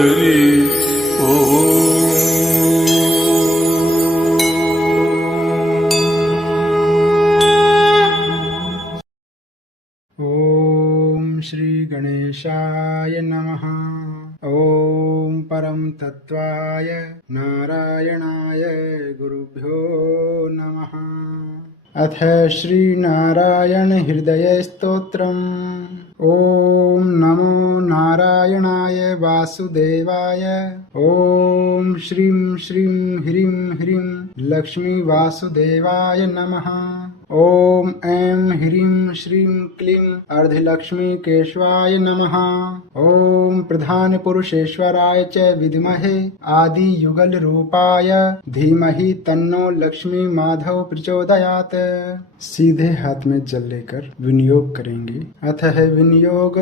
श्री गणेशाय नमः। ओम परम तत्वाय नारायणाय गुरुभ्यो नमः। अथ श्री नारायण हृदय स्तोत्रम्। ओम नमो नारायणाय वासुदेवाय। ओम श्रीं श्रीं ह्रीं ह्रीं लक्ष्मी वासुदेवाय नमः। ओम ऐं ह्रीं श्रीं क्लीं अर्धलक्ष्मी केशवाय नमः। ओम प्रधान पुरुषेश्वराय च विद्महे आदि युगल रूपाय धीमहि तन्नो लक्ष्मी माधव प्रचोदयात्। सीधे हाथ में जल लेकर विनियोग करेंगे। अथ है विनियोग।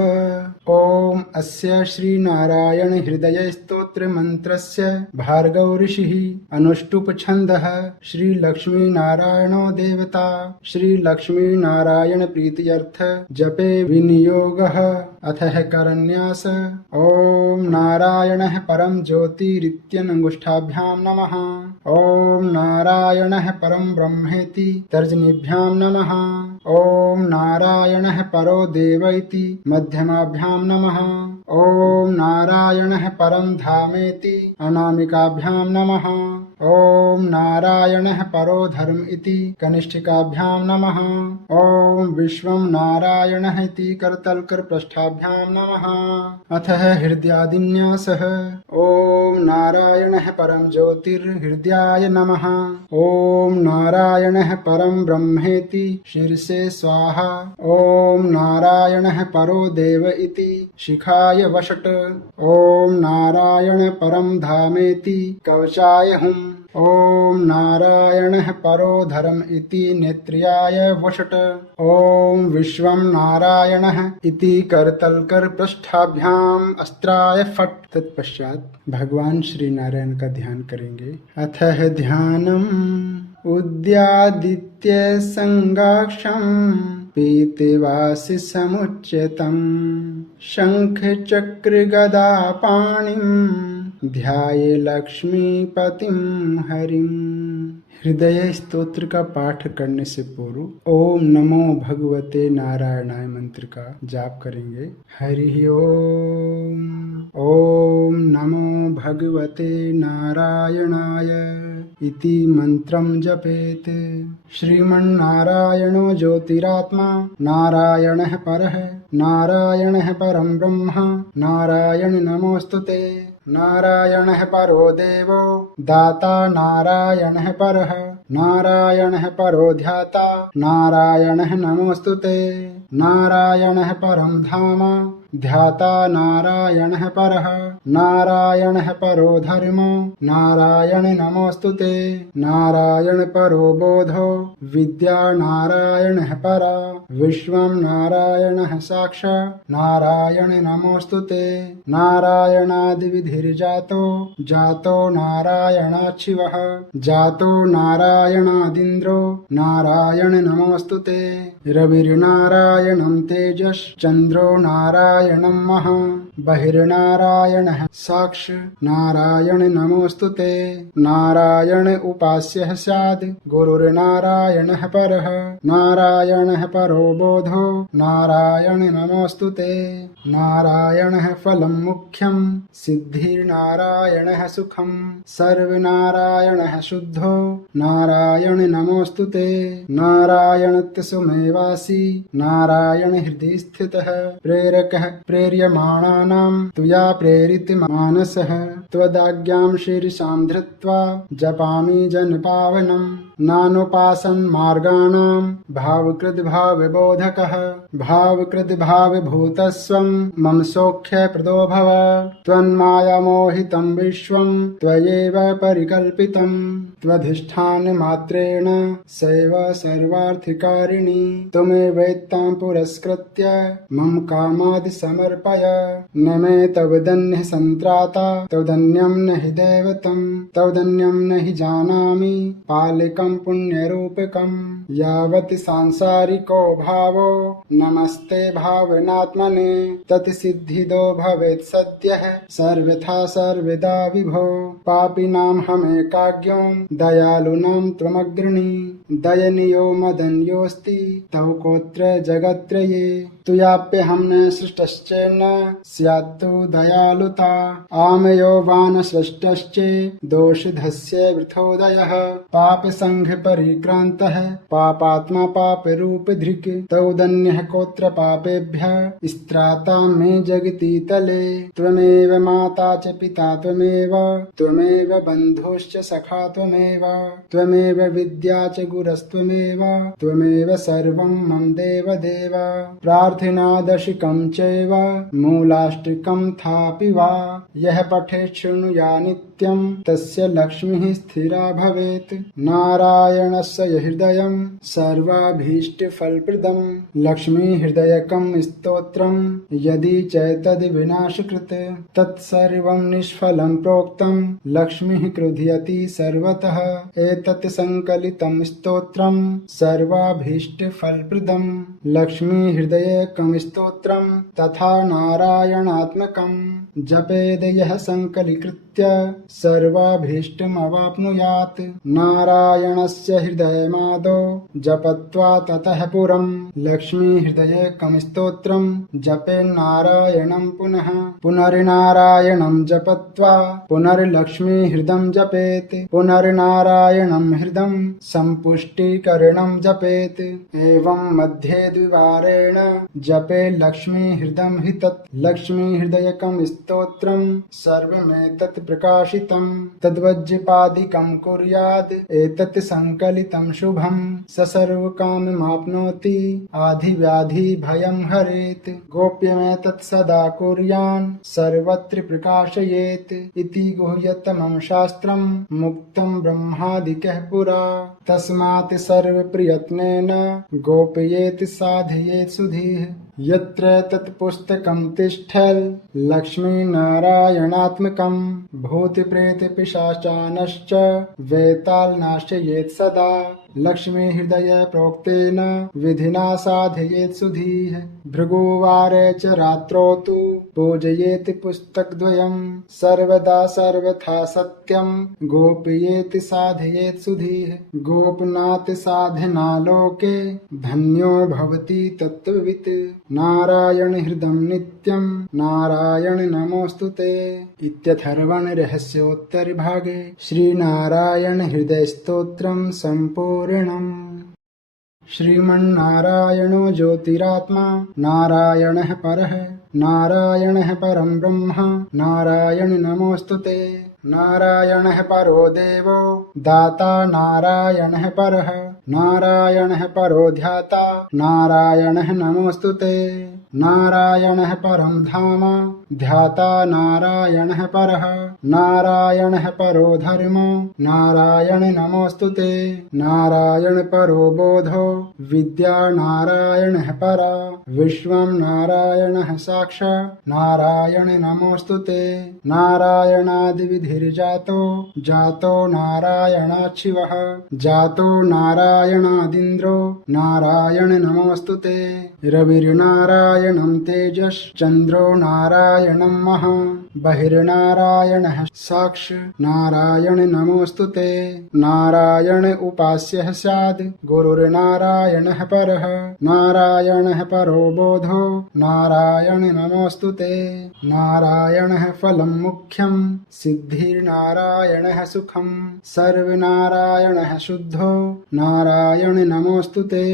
ओम अस्य श्री नारायण हृदय स्तोत्र मंत्रस्य भार्गव ऋषिः अनुष्टुप छन्दः श्री लक्ष्मी नारायणो देवता। श्री लक्ष्मी नारायण प्रीत्यर्थ जपे विनियोगः। अथ है करन्यास। ओम नारायणः परम ज्योतिरित्यनंगुष्ठाभ्यां नमः। ओम नारायणः परम ब्रह्मेति तर्जनीभ्यां नमः। ओम नारायणः परो देव इति मध्यमाभ्यां नमः। ओम नारायणः परम धामेति अनामिकाभ्यां नमः। ओम नारायणः परो धर्म इति कनिष्ठिकाभ्यां नमः। ओम विश्वं नारायणः इति करतलकर पृष्ठाभ्यां नमः। अथ हृदयादिन्यासः। ओम नारायणः परम ज्योतिर्हृदयाय नमः। ओम नारायणः परम ब्रह्मेति शीर्षे स्वाहा। ओम नारायणः परो देव इति शिखाय वषट्। ओम नारायण परम धामेति कवचाय हुम्। ओम नारायणः परो धर्म इति नेत्र्याय वषट्। ओम विश्वं नारायणः इति करतलकर पृष्ठाभ्याम अस्त्राय फट्। तत्पश्चात भगवान श्री नारायण का ध्यान करेंगे। अथ ध्यानम् उद्यादित्य संगाक्षं पीतवासि समुच्यतम् शंख चक्र गदा पाणिं ध्याये लक्ष्मीपतिं हरिम्। हृदय स्तोत्र का पाठ करने से पूर्व ओम नमो भगवते नारायणाय मंत्र का जाप करेंगे। हरि ओम। ओम नमो भगवते नारायणाय इति मंत्रं जपेत। श्रीमन्नारायणो ज्योतिरात्मा नारायणः परः नारायणः परं ब्रह्म नारायण नमोस्तुते। नारायणः परो देवो दाता नारायणः परः नारायणः परो ध्याता नारायणः नमोस्तुते। नारायणः परं धाम ध्याता नारायणः परः नारायणः परो धर्म नारायण नमोस्तुते। नारायण परो बोधो विद्या नारायणः परा विश्वं नारायणः साक्षात् नारायण नमोस्तुते। नारायणादिविधिर्जातो जातो नारायणाच्छिवः जातो नारायणादिन्द्रो नारायण नमोस्तुते। रविर्नारायणं तेजश्चन्द्रो नारायणं महा बहिर्नारायणः साक्ष नारायण नमोस्तुते। नारायण उपास्यः स्याद् गुरुर्नारायणः परः नारायणः परो बोधो नारायण नमोस्तुते। नारायणः फलं मुख्यं सिद्धिर्नारायणः सुखं सर्वनारायणः शुद्धो नारायण नमोस्तुते। नारायणत्य सुमेवासि नारायण हृदि स्थितः प्रेरकः प्रेर्यमाणानां त्वया प्रेरित मानसः त्वदाज्ञां शीर्षां धृत्वा जपामि जनपावनम्। नानुपासन् मार्गाणां भावकृद् भावबोधकः भावकृद् भावभूतस्वं मम सौख्यप्रदो भव। त्वन्मायामोहितं विश्वं त्वयैव परिकल्पितं त्वधिष्ठानमात्रेण सैव सर्वार्थिकारिणी। त्वमेवैतां पुरस्कृत्य मम कामादि समर्पय न मे तवदन्यः सन्त्राता तवदन्यं न हि दैवतं तवदन्यं न हि जानामि पालिकं पुण्यरूपकं यावत् सांसारिको भावो नमस्ते भावनात्मने तत् सिद्धिदो भवेत् सत्यः सर्वथा सर्वदा विभो पापिनां हमेकाज्ञो दयालूनां त्वमग्रणी दयनीयो मदन्योऽस्ति तव कोऽत्र जगत्त्रये तुयाप्यहं न सृष्टश्चेन्न स्यात्तु दयालुता आमयो वा न सृष्टश्चे दोषधस्य वृथोदयः पापसङ्घपरिक्रान्तः पापात्मा पापरूपधृक् तौदन्यः कोऽत्र पापेभ्यः स्त्राता मे जगति तले त्वमेव माता च पिता त्वमेव बन्धुश्च सखा त्वमेव विद्या च गुरस्त्वमेव त्वमेव सर्वं मम देवदेव प्रार्थनादशिकं चैव मूलाष्टकं थापि वा यः पठेत् शृणुया नित्यं तस्य लक्ष्मीः स्थिरा भवेत् नारायणस्य हृदयं सर्वाभीष्टफलप्रदं लक्ष्मीहृदयकं स्तोत्रं यदि चैतद्विनाशकृत् तत्सर्वं निष्फलं प्रोक्तं लक्ष्मीः क्रुध्यति सर्वतः एतत् संकलितं स्तोत्रं सर्वाभीष्टफलप्रदं लक्ष्मीहृदयकं स्तोत्रं तथा नारायणात्मकं जपेद यः संकलीकृत्य सर्वाभीष्टमवाप्नुयात् नारायणस्य हृदयमादौ जपत्वा ततः पुरं लक्ष्मीहृदयकं स्तोत्रं जपेन्नारायणं पुनः पुनर्नारायणं जपत्वा पुनर्लक्ष्मीहृदं जपेत् पुनर्नारायणं हृदं सम्पुष्टिकरणं जपेत् एवं मध्ये द्विवारेण जपे लक्ष्मीहृदं हि तत् लक्ष्मीहृदयकं स्तोत्रं सर्वमेतत् प्रकाशितं तद्वज्जपादिकं कुर्याद् एतत् संकलितं शुभं स सर्वकाममाप्नोति आधिव्याधि भयं हरेत् गोप्यमेतत् सदा कुर्यान् सर्वत्र प्रकाशयेत् इति गुह्यतमं शास्त्रं मुक्तं ब्रह्मादिकः पुरा तस्मात् सर्वप्रयत्नेन गोपयेत् साधयेत् सुधीः यत्र तत्पुस्तकं तिष्ठल् लक्ष्मीनारायणात्मकं भूतप्रेतपिशाचानश्च वेताल् नाशयेत् सदा लक्ष्मीहृदय प्रोक्तेन विधिना साधयेत् सुधीः भृगुवारे च रात्रौ तु पूजयेत् पुस्तकद्वयं सर्वदा सर्वथा सत्यं गोपयेत् साधयेत् सुधीः गोपनात् साधना लोके धन्यो भवति तत्त्ववित् नारायण हृदं नित्यं नारायण नमोऽस्तुते इत्यथर्वणरहस्योत्तरभागे श्रीनारायण हृदय स्तोत्रं सम्पूर्णम् श्रीमन्नारायणो ज्योतिरात्मा नारायणः परः नारायणः परं ब्रह्म नारायण नमोऽस्तुते नारायणः परो देवो दाता नारायणः परः नारायणः परो ध्याता नारायणः नमोऽस्तुते नारायणः परं धाम ध्याता नारायणः परः नारायणः परो धर्म नारायण नमोऽस्तुते नारायण परो बोधो विद्या नारायणः परा विश्वं नारायणः साक्षात् नारायण नमोऽस्तुते नारायणादिविधिर्जातो जातो नारायणाच्छिवः जातो नारायणादिन्द्रो नारायण नमोऽस्तुते रविर्नारायणं तेजश्चन्द्रो नारायणं महा बहिर्नारायणः साक्ष नारायण नमोऽस्तुते नारायण उपास्यः स्याद् गुरुर्नारायणः परः नारायणः परो बोधो नारायण नमोऽस्तुते नारायणः फलं मुख्यं सिद्धिर्नारायणः सुखं सर्वनारायणः शुद्धो नारायण नमोऽस्तुते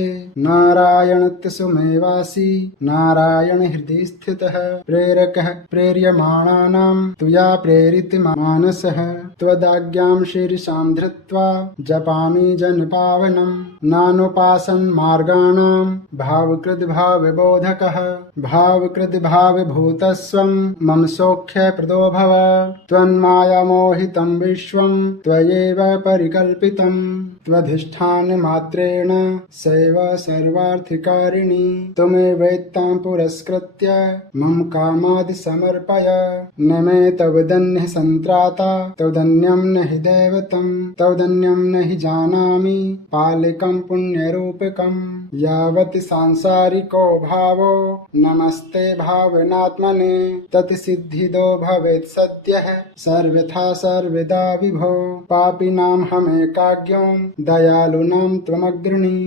नारायणत्सुमेवासि नारायण हृदि स्थितः प्रेरकः प्रेर्यमाणानां तुया प्रेरितमानसः त्वदाज्ञां शीर्षां धृत्वा जपामि जनपावनं नानुपासन्मार्गाणां भावकृद्भावबोधकः भावकृद्भावभूतस्वं मम सौख्यप्रदो भव त्वन्मायामोहितं विश्वं त्वयैव परिकल्पितं त्वधिष्ठानमात्रेण सैव सर्वार्थिकारिणी त्वमेवैतां पुरस्कृत्य मम कामादि समर्पय न मे तवदन्यः सन्त्राता तवदन्यं न हि दैवतं तवदन्यं न हि जानामि पालिकं पुण्यरूपकं यावत् सांसारिको भावो नमस्ते भावनात्मने तत्सिद्धिदो भवेत् सत्यः सर्वथा सर्वदा विभो पापिनां हमेकाज्ञो दयालूनां त्वमग्रणी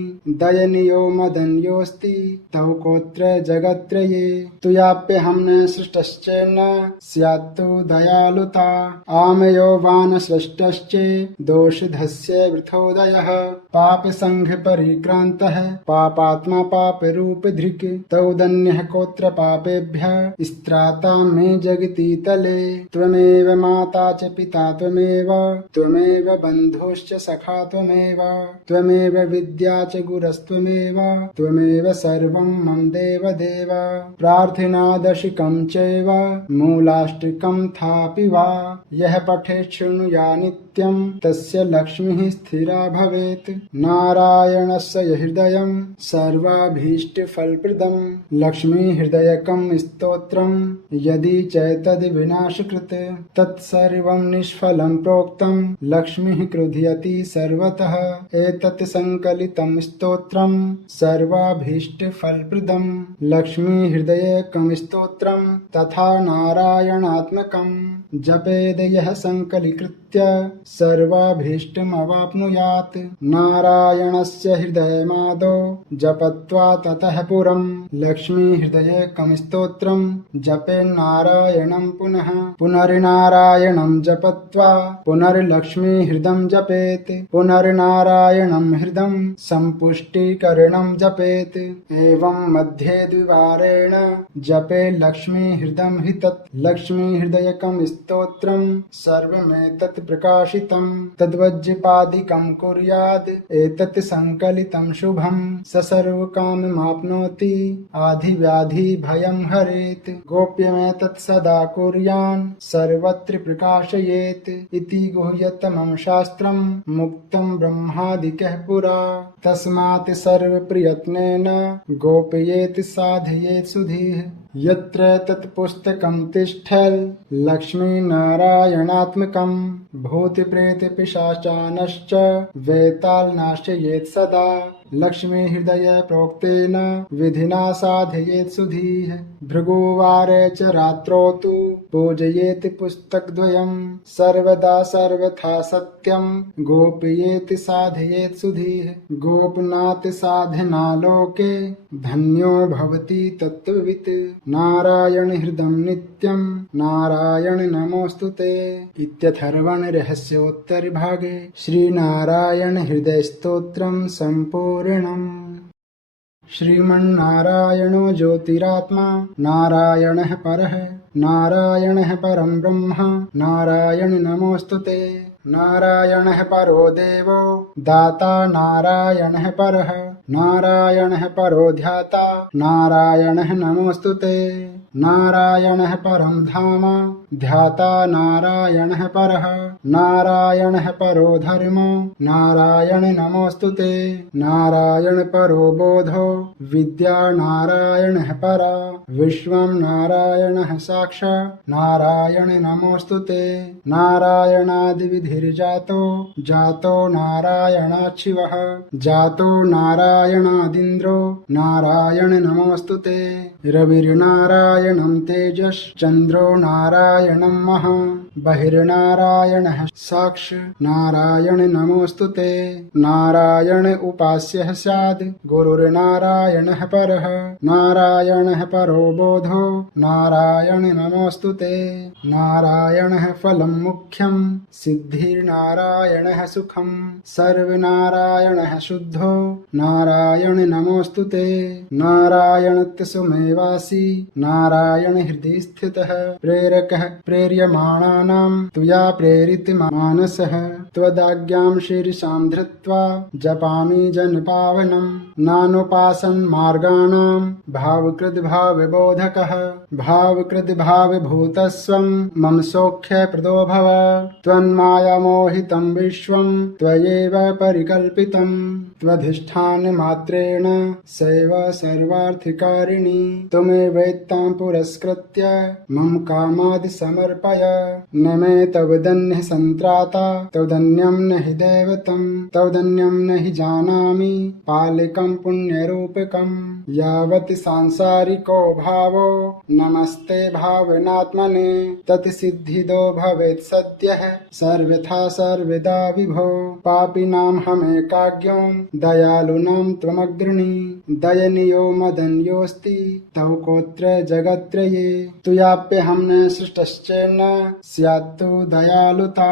दयनीयो मदन्योऽस्ति तव कोऽत्र जगत्त्रये तुयाप्यहं न सृष्टश्चेन्न स्यात्तु दयालुता आमयो वानसृष्टश्चे दोषधस्य वृथोदयः पापसङ्घपरिक्रान्तः पापात्मा पापरूपधृक् तौदन्यः कोऽत्र पापेभ्यः स्त्राता मे जगति तले त्वमेव माता च पिता त्वमेव बन्धुश्च सखा त्वमेव विद्या च गुरस्त्वमेव त्वमेव सर्वं मम देवदेव प्रार्थनादशिकं चैव मूलाष्टकं थापि वा यः पठेत् शृणुया नित्यं तस्य लक्ष्मीः स्थिरा भवेत् नारायणस्य हृदयं सर्वाभीष्टफलप्रदं लक्ष्मीहृदयकं स्तोत्रं यदि चैतद्विनाशकृत् तत्सर्वं निष्फलं प्रोक्तं लक्ष्मीः क्रुध्यति सर्वतः एतत् संकलितं स्तोत्रं सर्वाभीष्टफलप्रदं लक्ष्मीहृदयकं स्तोत्रं तथा नारायणात्मकं जपेद यः संकलीकृत्य सर्वाभीष्टमवाप्नुयात् नारायणस्य हृदयमादौ जपत्वा ततः पुरं लक्ष्मीहृदयकं स्तोत्रं जपेन्नारायणं पुनः पुनर्नारायणं जपत्वा पुनर्लक्ष्मीहृदं जपेत् पुनर्नारायणं हृदं सम्पुष्टिकरणं जपेत् एवं मध्ये द्विवारेण जपे लक्ष्मीहृदं हि तत् लक्ष्मीहृदयकं स्तोत्रं सर्वमेतत् प्रकाशितं तद्वज्जपादिकं कुर्यात् एतत् संकलितं शुभं स सर्वकाममाप्नोति आधिव्याधि भयं हरेत् गोप्यमेतत् सदा कुर्यान् सर्वत्र प्रकाशयेत् इति गुह्यतमं शास्त्रं मुक्तं ब्रह्मादिकः पुरा तस्मात् सर्वप्रयत्नेन गोपयेत् साधयेत् सुधीः यत्र तत्पुस्तकं तिष्ठल् लक्ष्मीनारायणात्मकं भूतप्रेतपिशाचानश्च वेताल नाशयेत् सदा लक्ष्मीहृदय प्रोक्तेन विधिना साधयेत् सुधीः भृगुवारे च रात्रौ तु पूजयेत् पुस्तकद्वयं सर्वदा सर्वथा सत्यं गोपयेत् साधयेत् सुधीः गोपनाथ साधना लोके धन्यो भवति तत्त्ववित् नारायण हृदं नित्यं नारायण नमोऽस्तुते इत्यथर्वण रहस्योत्तरभागे श्रीनारायण हृदय स्तोत्रं सम्पूर्णम् श्रीमन्नारायणो ज्योतिरात्मा नारायणः परः नारायणः परं ब्रह्म नारायण नमोऽस्तुते नारायणः परो देवो दाता नारायणः परः नारायणः परो ध्याता नारायणः नमोऽस्तुते नारायणः परं धाम ध्याता नारायणः परः नारायणः परो धर्म नारायण नमोऽस्तुते नारायण परो बोधो विद्या नारायणः परा विश्वं नारायणः साक्षात् नारायण नमोऽस्तुते नारायणादिविधिर्जातो जातो नारायणाच्छिवः जातो नारायणादिन्द्रो नारायण नमोऽस्तुते रविर्नारायणं तेजश्चन्द्रो नारायणं महा बहिर्नारायणः साक्ष नारायण नमोऽस्तुते नारायण उपास्यः स्याद् गुरुर्नारायणः परः नारायणः परो बोधो नारायण नमोऽस्तुते नारायणः फलं मुख्यं सिद्धिर्नारायणः सुखं सर्वनारायणः शुद्धो नारायण नमोऽस्तुते नारायणत्सुमेवासि नारायण नारायण हृदि स्थितः प्रेरकः प्रेर्यमाणानां त्वया प्रेरितमानसः त्वदाज्ञां शीर्षां धृत्वा जपामि जनपावनं नानुपासन्मार्गाणां भावकृद्भावबोधकः भावकृद्भावभूतस्वं मम सौख्यप्रदो भव त्वन्मायामोहितं विश्वं त्वयैव परिकल्पितं त्वधिष्ठानमात्रेण सैव सर्वार्थिकारिणी त्वमेवैतां पुरस्कृत्य मम कामादि समर्पय न मे तव दन्यः सन्त्राता तवदन्यं न हि दैवतं तवदन्यं न हि जानामि पालिकं पुण्यरूपकं यावत् सांसारिको भावो नमस्ते भावनात्मने तत्सिद्धिदो भवेत् सत्यः सर्वथा सर्वदा विभो पापिनां हमेकाज्ञो दयालूनां त्वमग्रणी दयनीयो मदन्योऽस्ति तव कोऽत्र जगत्त्रये तुयाप्यहं न सृष्टश्चेन्न स्यात्तु दयालुता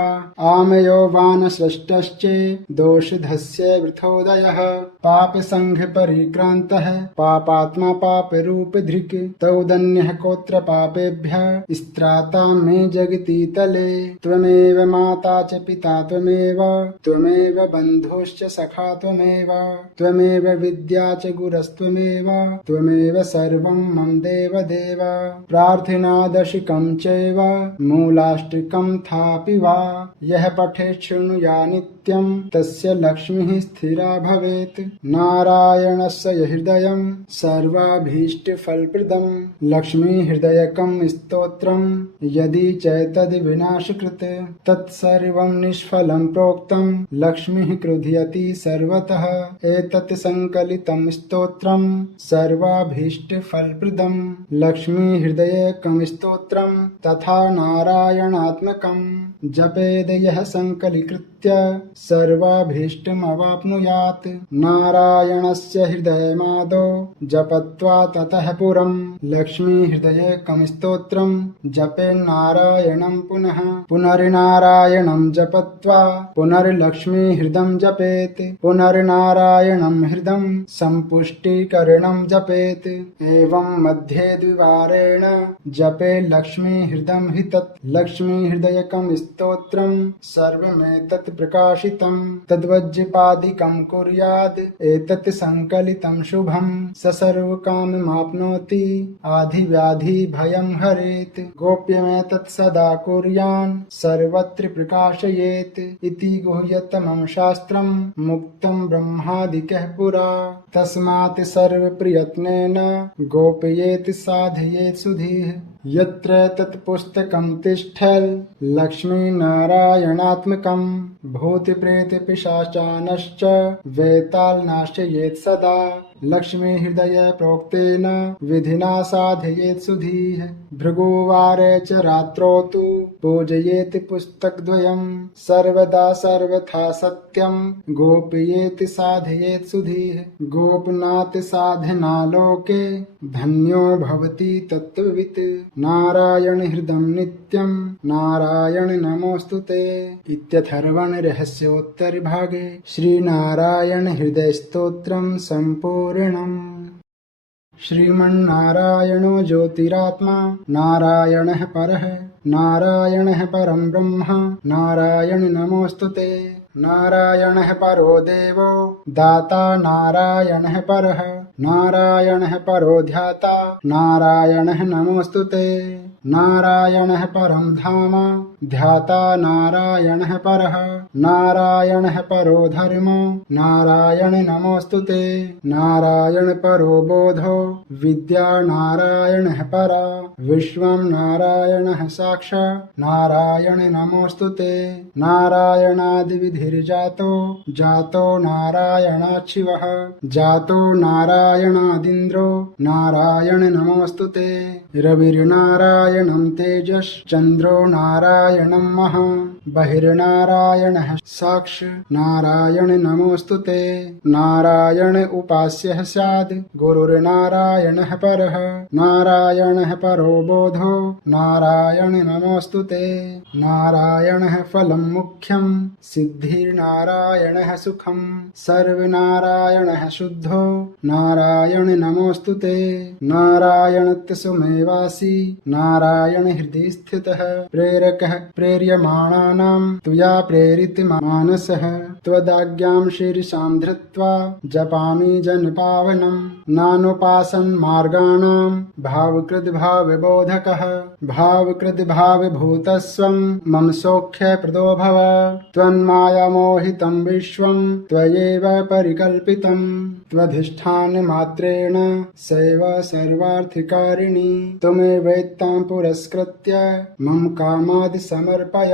आमयो वा न सृष्टश्चे दोषधस्य वृथोदयः पापसङ्घपरिक्रान्तः पापात्मा पापरूपधृक् तौदन्यः कोऽत्र पापेभ्यः स्त्राता मे जगति तले त्वमेव माता च पिता त्वमेव बन्धुश्च सखा त्वमेव विद्या च गुरस्त्वमेव त्वमेव सर्वं मम देवदेव प्रार्थनादशिकं चैव मूलाष्टकं थापि वा यः पठेत् शृणुया नित्यं तस्य लक्ष्मीः स्थिरा भवेत् नारायणस्य हृदयं सर्वाभीष्टफलप्रदं लक्ष्मीहृदयकं स्तोत्रं यदि चैतद्विनाशकृत् तत्सर्वं निष्फलं प्रोक्तं लक्ष्मीः क्रुध्यति सर्वतः एतत् संकलितं स्तोत्रं सर्वाभीष्टफलप्रदं लक्ष्मीहृदयकं स्तोत्रं तथा नारायणात्मकं जपेद यः संकलीकृत्य सर्वाभीष्टमवाप्नुयात् नारायणस्य हृदयमादौ जपत्वा ततः पुरं लक्ष्मीहृदयकं स्तोत्रं जपेन्नारायणं पुनः पुनर्नारायणं जपत्वा पुनर्लक्ष्मीहृदं जपेत् पुनर्नारायणं हृदं सम्पुष्टिकरणं जपेत् एवं मध्ये द्विवारेण जपे लक्ष्मीहृदं हि तत् लक्ष्मीहृदयकं स्तोत्रं सर्वमेतत् प्रकाशितं तद्वज्जपादिकं कुर्याद् एतत् संकलितं शुभं स सर्वकाममाप्नोति आधिव्याधिभयं हरेत् गोप्यमेतत् सदा कुर्यान् सर्वत्र प्रकाशयेत् इति गुह्यतमं शास्त्रं मुक्तं ब्रह्मादिकः पुरा तस्मात् सर्वप्रयत्नेन गोपयेत् साधयेत् सुधीः यत्र तत्पुस्तकं तिष्ठल् लक्ष्मीनारायणात्मकं भूतप्रेतपिशाचानश्च वेताल् नाशयेत् सदा लक्ष्मीहृदय प्रोक्तेन विधिना साधयेत् सुधीः भृगुवारे च रात्रौ तु पूजयेत् पुस्तकद्वयं सर्वदा सर्वथा सत्यं गोपयेत् साधयेत् सुधीः गोपनात् साधना लोके धन्यो भवति तत्त्ववित् नारायण हृदं नित्यं नारायण नमोऽस्तुते इत्यथर्वणरहस्योत्तरभागे श्रीनारायण हृदय स्तोत्रं सम्पूर्णम् श्रीमन्नारायणो ज्योतिरात्मा नारायणः परः नारायणः परं ब्रह्म नारायण नमोऽस्तुते नारायणः परो देवो दाता नारायणः परः नारायणः परो ध्याता नारायणः नमोऽस्तुते नारायणः परं धाम ध्याता नारायणः परः नारायणः परो धर्मो नारायण नमोऽस्तुते नारायण परो बोधो विद्या नारायणः परा विश्वं नारायणः साक्षात् नारायण नमोऽस्तुते नारायणादिविधिर्जातो जातो नारायणाच्छिवः जातो नारायणादिन्द्रो नारायण नमोऽस्तुते रविर्नारायणं तेजश्चन्द्रो नारायणं महा बहिर्नारायणः साक्ष नारायण नमोऽस्तु ते। नारायण उपास्यः स्याद् गुरुर्नारायणः परः नारायणः परो बोधो नारायण नमोऽस्तु ते। नारायणः फलं मुख्यं सिद्धिर्नारायणः सुखं सर्वनारायणः शुद्धो नारायण नमोऽस्तु ते। नारायणत्सुमेवासि नारायण हृदि स्थितः प्रेरकः प्रेर्यमाणानां त्वया प्रेरितमानसः त्वदाज्ञां शीर्षां धृत्वा जपामि जनपावनं नानुपासन्मार्गाणां भावकृद्भावबोधकः भावकृद्भावभूतस्वं मम सौख्यप्रदो भव त्वन्मायामोहितं विश्वं त्वयैव परिकल्पितं त्वधिष्ठानमात्रेण सैव सर्वार्थिकारिणी त्वमेवैतां पुरस्कृत्य मम कामादि समर्पय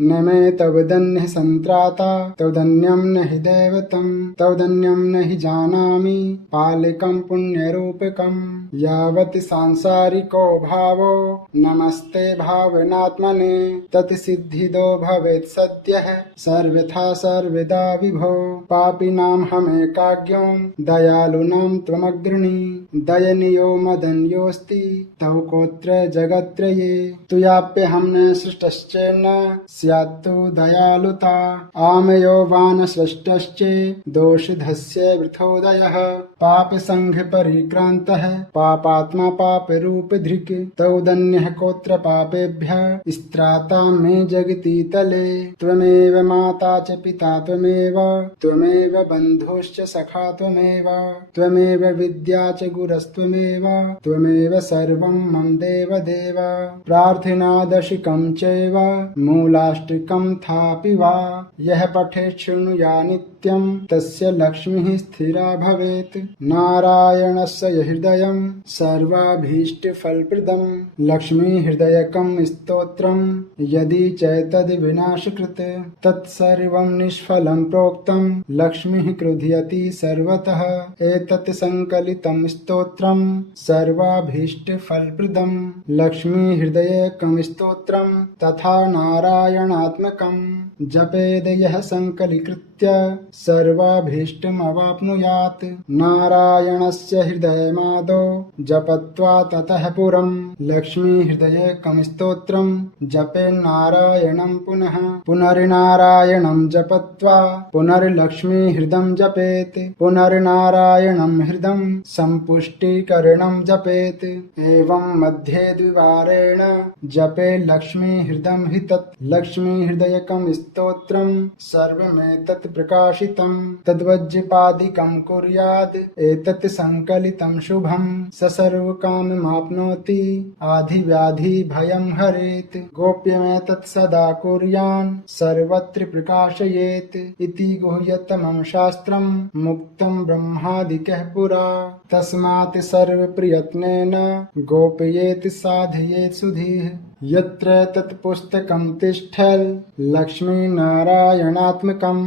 न मे तवदन्यः सन्त्राता तवदन्यं न हि दैवतं तवदन्यं न हि जानामि पालिकं पुण्यरूपकं यावत् सांसारिको भावो नमस्ते भावनात्मने तत्सिद्धिदो भवेत् सत्यः सर्वथा सर्वदा विभो पापिनां हमेकाज्ञो दयालूनां त्वमग्रणी दयनीयो मदन्योऽस्ति तव कोऽत्र जगत्त्रये तुयाप्यहं न सृष्टश्चेन्न स्यात्तु दयालुता आमयो वा न सृष्टश्च दोषधस्य वृथोदयः पापसङ्घपरिक्रान्तः पापात्मा पापरूपधृक् तौदन्यः कोऽत्र पापेभ्यः स्त्राता मे जगति तले त्वमेव माता च पिता त्वमेव बन्धुश्च सखा त्वमेव विद्या च गुरस्त्वमेव त्वमेव सर्वं मम देवदेव प्रार्थनादशिकं चैव मूलाष्टकं थापि वा यः पठेत् शृणुया नित्यं तस्य लक्ष्मीः स्थिरा भवेत् नारायणस्य हृदयं सर्वाभीष्टफलप्रदं लक्ष्मीहृदयकं स्तोत्रं यदि चैतद्विनाशकृत् तत्सर्वं निष्फलं प्रोक्तं लक्ष्मीः क्रुध्यति सर्वतः एतत् संकलितं स्तोत्रं सर्वाभीष्टफलप्रदं लक्ष्मीहृदयकं स्तोत्रं तथा नारायणात्मकं जपेद यः संकलीकृत्य सर्वाभीष्टमवाप्नुयात् नारायणस्य हृदयमादौ जपत्वा ततः पुरं लक्ष्मीहृदयकं स्तोत्रं जपेन्नारायणं पुनः पुनर्नारायणं जपत्वा पुनर्लक्ष्मीहृदं जपेत् पुनर्नारायणं हृदं सम्पुष्टीकरणं जपेत् एवं मध्ये द्विवारेण जपे लक्ष्मीहृदं हि तत् लक्ष्मीहृदयकं स्तोत्रं सर्वमेतत् प्रकाशितं तद्वज्जपादिकं कुर्याद् एतत् संकलितं शुभं स सर्वकाममाप्नोति आधिव्याधिभयं हरेत् गोप्यमेतत् सदा कुर्यान् सर्वत्र प्रकाशयेत् इति गुह्यतमं शास्त्रं मुक्तं ब्रह्मादिकः पुरा तस्मात् सर्वप्रयत्नेन गोपयेत् साधयेत् सुधीः यत्र तत्पुस्तकं तिष्ठल् लक्ष्मीनारायणात्मकं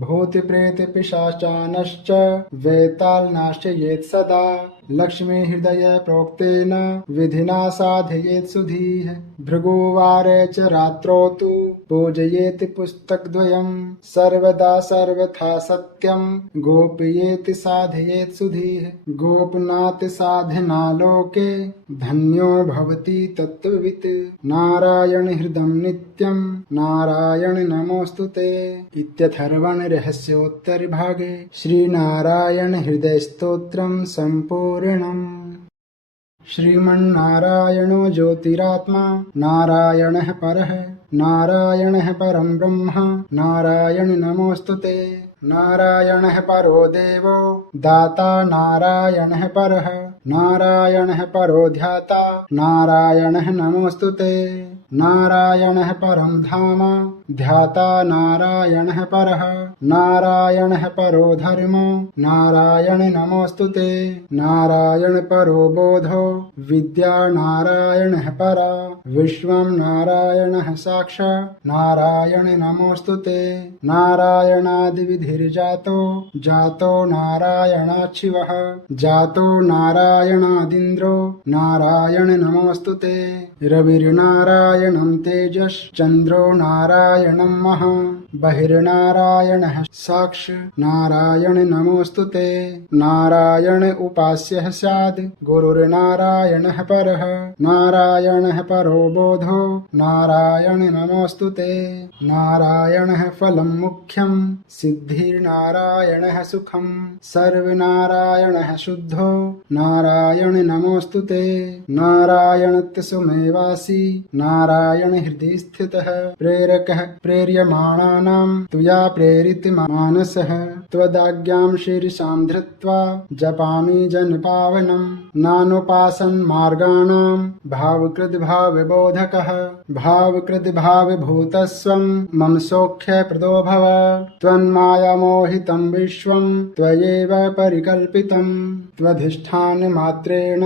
भूतप्रेतपिशाचानश्च वेताल् नाशयेत् सदा लक्ष्मीहृदय प्रोक्तेन विधिना साधयेत् सुधीः भृगुवारे च रात्रौ तु पूजयेत् पुस्तकद्वयं सर्वदा सर्वथा सत्यं गोपयेत् साधयेत् सुधीः गोपनात् साधना लोके धन्यो भवति तत्त्ववित् नारायण हृदं नित्यं नारायण नमोऽस्तु ते इत्यथर्वण रहस्योत्तरभागे श्रीनारायण हृदय स्तोत्रं सम्पूर्णम्। श्रीमन्नारायणो ज्योतिरात्मा नारायणः परः नारायणः परं ब्रह्म नारायण नमोऽस्तु ते नारायणः परो देवो दाता नारायणः परः नारायणः परो ध्याता नारायणः नमोऽस्तु ते नारायणः परं धाम ध्याता नारायणः परः नारायणः परो धर्म नारायण नमोऽस्तु ते नारायण परो बोधो विद्या नारायणः परा विश्वं नारायणः साक्षात् नारायण नमोऽस्तु ते नारायणादिविधिर्जातो जातो नारायणाच्छिवः जातो नारायणादिन्द्रो नारायण नमोऽस्तु ते रविर्नारायण नारायणं तेजश्चन्द्रो नारायणं महा बहिर्नारायणः साक्ष नारायण नमोऽस्तु ते नारायण उपास्यः स्याद् गुरुर्नारायणः परः नारायणः परो बोधो नारायण नमोऽस्तु ते नारायणः फलं मुख्यं सिद्धिर्नारायणः सुखं सर्वनारायणः शुद्धो नारायण नमोऽस्तु ते नारायणत्य सुमेवासि नारायण हृदि स्थितः प्रेरकः प्रेर्यमाणानां त्वया प्रेरित मानसः त्वदाज्ञां शीर्षां धृत्वा जपामि जनपावनं नानुपासन् मार्गाणां भावकृद्भावबोधकः भावकृद्भावभूतस्वं मम सौख्यप्रदो भव त्वन्मायामोहितं विश्वं त्वयैव परिकल्पितं त्वधिष्ठानमात्रेण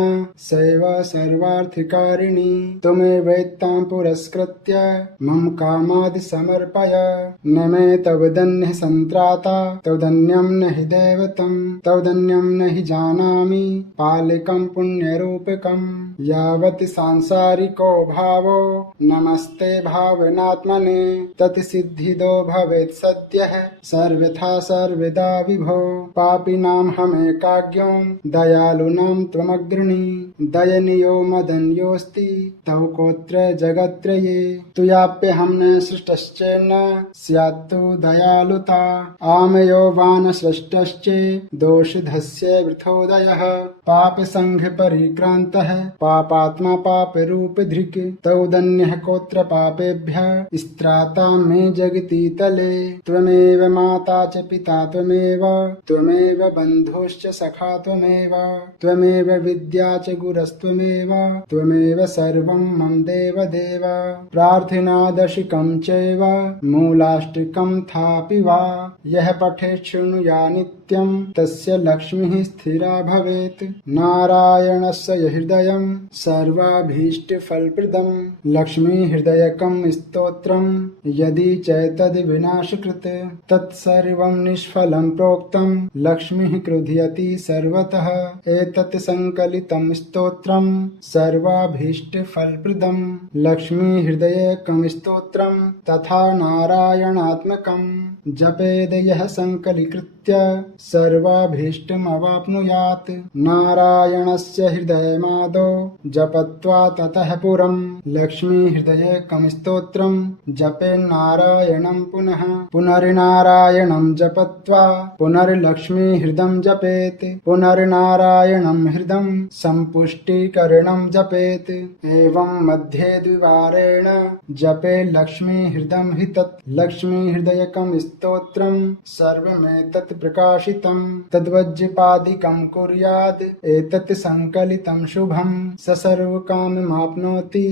सैव सर्वार्थिकारिणी त्वमेवैतां पुरस्कृत्य मम कामादि समर्पय न मे तवदन्यः सन्त्राता तवदन्यं न हि दैवतं तवदन्यं न हि जानामि पालिकं पुण्यरूपकं यावत् सांसारिको भावो नमस्ते भावनात्मने तत्सिद्धिदो भवेत् सत्यः सर्वथा सर्वदा विभो पापिनां हमेकाज्ञो दयालूनां त्वमग्रणी दयनीयो मदन्योऽस्ति तव कोऽत्र जगत्त्रये तुयाप्यहं न सृष्टश्चेन्न स्यात्तु दयालुता आमयो वान सृष्टश्चे दोषधस्य वृथोदयः पापसङ्घ परिक्रान्तः पापात्मा पापरूपधृक् तौदन्यः कोऽत्र पापेभ्यः स्त्राता मे जगति तले त्वमेव माता च पिता त्वमेव बन्धुश्च सखा त्वमेव विद्या च गुरस्त्वमेव त्वमेव सर्वं मम देवदेव प्रार्थनादशिकं चैव मूलाष्टकं थापि वा यः पठेत् शृणुया नित्यं तस्य लक्ष्मीः स्थिरा भवेत् नारायणस्य हृदयं सर्वाभीष्टफलप्रदं लक्ष्मीहृदयकं स्तोत्रं यदि चैतद्विनाशकृत् तत्सर्वं निष्फलं प्रोक्तं लक्ष्मीः क्रुध्यति सर्वतः एतत् संकलितं स्तोत्रं सर्वाभीष्टफलप्रदं लक्ष्मीहृदयकं स्तोत्रं तथा नारायणात्मकं जपेद यः संकलीकृत्य सर्वाभीष्टमवाप्नुयात् नारायणस्य हृदयमादौ जपत्वा ततः पुरं लक्ष्मीहृदयकं स्तोत्रं जपेन्नारायणं पुनः पुनर्नारायणं जपत्वा पुनर्लक्ष्मीहृदं जपेत् पुनर्नारायणं हृदं सम्पुष्टीकरणं जपेत् एवं मध्ये द्विवारेण जपे लक्ष्मीहृदं हि तत् लक्ष्मीहृदयकं स्तोत्रं सर्वमेतत् प्रकाशितं तद्वज्जपादिकं कुर्यात् एतत् संकलितं शुभं स सर्वकाममाप्नोति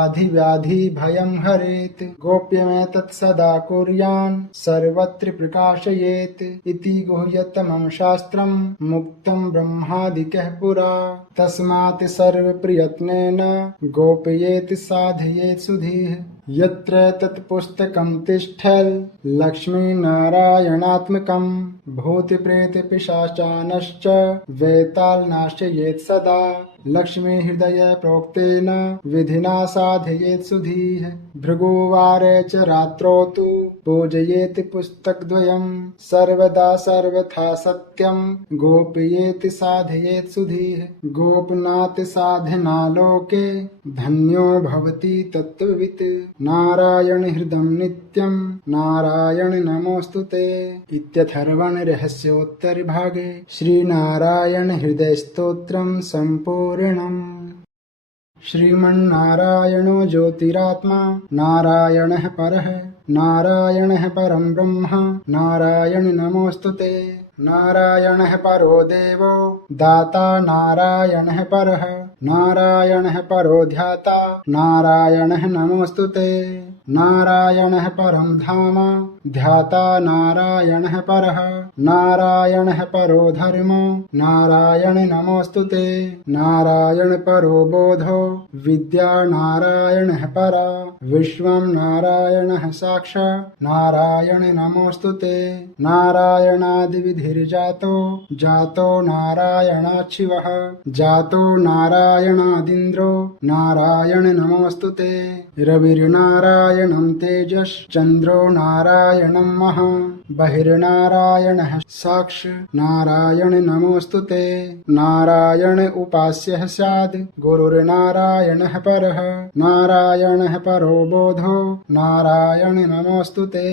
आधिव्याधि भयं हरेत् गोप्यमेतत् सदा कुर्यान् सर्वत्र प्रकाशयेत् इति गुह्यतमं शास्त्रं मुक्तं ब्रह्मादिकः पुरा तस्मात् सर्वप्रयत्नेन गोपयेत् साधयेत् सुधीः यत्र तत्पुस्तकं तिष्ठल् लक्ष्मीनारायणात्मकं भूतप्रेतपिशाचानश्च वेताल् नाशयेत् सदा लक्ष्मीहृदय प्रोक्तेन विधिना साधयेत् सुधीः भृगुवारे च रात्रौ तु पूजयेत् पुस्तकद्वयं सर्वदा सर्वथा सत्यं गोपयेत् साधयेत् सुधीः गोपनात् साधना लोके धन्यो भवति तत्त्ववित् नारायण हृदं नित्यं नारायण नमोऽस्तु ते इत्यथर्वण रहस्योत्तरभागे श्रीनारायण हृदय स्तोत्रं सम्पूर्णम् श्रीमन्नारायणो ज्योतिरात्मा नारायणः परः नारायणः परं ब्रह्म नारायण नमोऽस्तु ते नारायणः परो देवो दाता नारायणः परः नारायणः परो ध्याता नारायणः नमोऽस्तु ते। नारायणः परं धाम ध्याता नारायणः परः नारायणः परो धर्मो नारायण नमोऽस्तुते नारायण परो बोधो विद्या नारायणः परा विश्वं नारायणः साक्षात् नारायण नमोऽस्तुते नारायणादिविधिर्जातो जातो नारायणाच्छिवः जातो नारायणादिन्द्रो नारायण नमोऽस्तुते रविर्नारायणं तेजश्चन्द्रो नारायणं महा बहिर्नारायणः साक्षात् नारायण नमोऽस्तुते नारायण उपास्यः स्याद् गुरुर्नारायणः परः नारायणः परो बोधो नारायण नमोऽस्तुते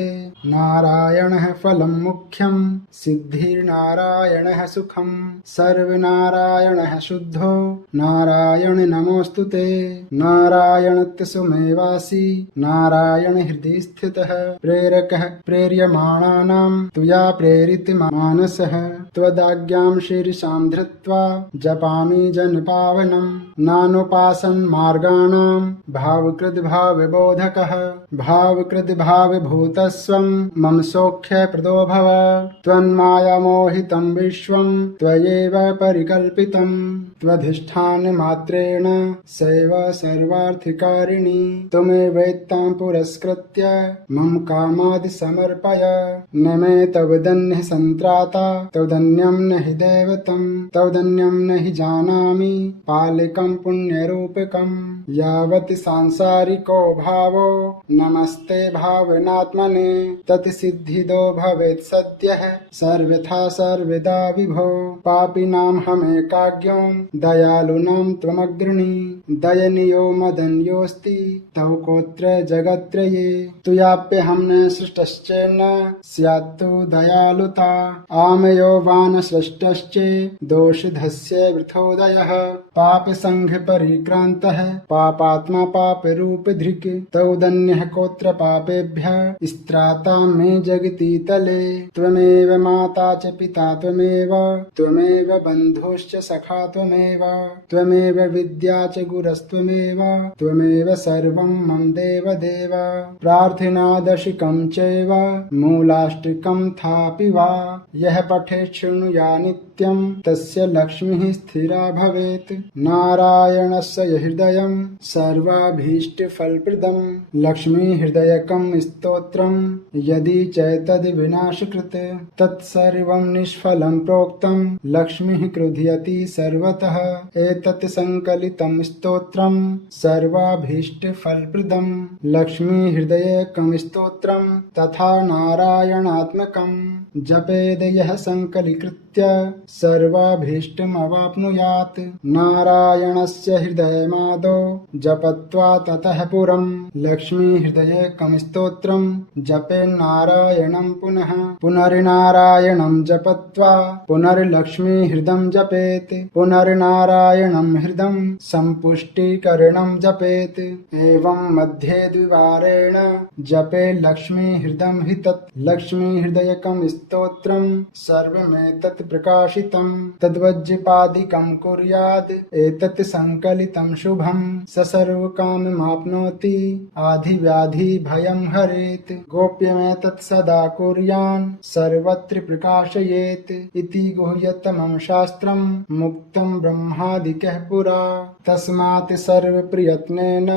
नारायणः फलं मुख्यं सिद्धिर्नारायणः सुखं सर्वनारायणः शुद्धो नारायण नमोऽस्तुते नारायणत्य सुमेवासि नारायण हृदि स्थितः प्रेरकः प्रेर्यमाणानां तुया प्रेरितमानसः त्वदाज्ञां शीर्षां धृत्वा जपामि जनपावनं नानुपासन्मार्गाणां भावकृद्भावबोधकः भावकृद्भावभूतस्वं मम सौख्यप्रदो भव त्वन्मायामोहितं विश्वं त्वयैव परिकल्पितं त्वधिष्ठानमात्रेण सैव सर्वार्थकारिणी त्वमेवैतां पुरस्कृत्य मम कामादि समर्पय न मे तवदन्यः सन्त्राता तवदन्यं न हि दैवतं तवदन्यं न हि जानामि पालिकं पुण्यरूपकं यावत् सांसारिको भावो नमस्ते भावनात्मने तत्सिद्धिदो भवेत् सत्यः सर्वथा सर्वदा विभो पापिनां हमेकाज्ञं दयालूनां त्वमग्रणी दयनीयो मदन्योऽस्ति तव कोऽत्र जगत्त्रये तुयाप्यहं न सृष्टश्चेन्न स्यात्तु दयालुता आमयो वा न सृष्टश्चे दोषधस्य वृथोदयः पापसङ्घपरिक्रान्तः पापात्मा पापरूपधृक् तौदन्यः कोऽत्र पापेभ्यः स्त्राता मे जगति तले त्वमेव माता च पिता त्वमेव बन्धुश्च सखा त्वमेव विद्या च गुरस्त्वमेव सर्वं मम देवदेव प्रार्थनादशिकं चैव मूलाष्टकं थापि वा यः पठेत् शृणुया नित्यं तस्य लक्ष्मीः स्थिरा भवेत् नारायणस्य हृदयं सर्वाभीष्टफलप्रदं लक्ष्मीहृदयकं स्तोत्रं यदि चैतद्विनाशकृत् तत्सर्वं निष्फलं प्रोक्तं लक्ष्मीः क्रुध्यति सर्वतः एतत् संकलितं स्तोत्रं सर्वाभीष्टफलप्रदं लक्ष्मीहृदयकं स्तोत्रं तथा नारायणात्मकं जपेद यः संकलीकृत्य सर्वाभीष्टमवाप्नुयात् नारायणस्य हृदयमादौ जपत्वा ततः पुरं लक्ष्मीहृदयकं स्तोत्रं जपेन्नारायणं पुनः पुनर्नारायणं जपत्वा पुनर्लक्ष्मीहृदं जपेत् पुनर्नारायणं हृदं सम्पुष्टिकरणं जपेत् एवं मध्ये द्विवारेण जपे लक्ष्मीहृदं हि तत् लक्ष्मीहृदयकं स्तोत्रं सर्वमेतत् प्रकाशितं तद्वज्जपादिकं कुर्याद् एतत् संकलितं शुभं स सर्वकाममाप्नोति आधिव्याधिभयं हरेत् गोप्यमेतत् सदा कुर्यान् सर्वत्र प्रकाशयेत् इति गुह्यतमं शास्त्रं मुक्तं ब्रह्मादिकः पुरा तस्मात् सर्वप्रयत्नेन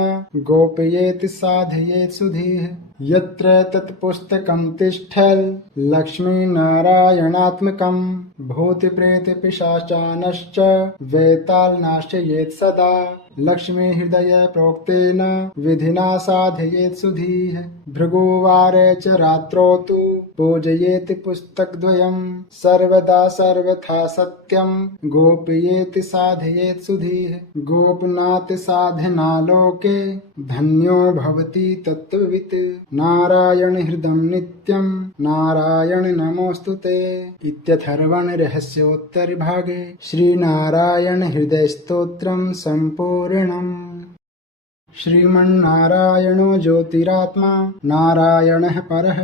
गोपयेत् साधयेत् सुधीः यत्र तत्पुस्तकं तिष्ठल् लक्ष्मीनारायणात्मकं भूतप्रेतपिशाचानश्च वेताल् नाशयेत् सदा लक्ष्मीहृदय प्रोक्तेन विधिना साधयेत् सुधीः भृगुवारे च रात्रौ तु पूजयेत् पुस्तकद्वयं सर्वदा सर्वथा सत्यं गोपयेत् साधयेत् सुधीः गोपनात् साधना लोके धन्यो भवति तत्त्ववित् नारायण हृदं नित्यं नारायण नमोऽस्तुते इत्यथर्वणरहस्योत्तरभागे श्रीनारायण हृदयस्तोत्रं सम्पूर्णम् श्रीमन्नारायणो ज्योतिरात्मा नारायणः परः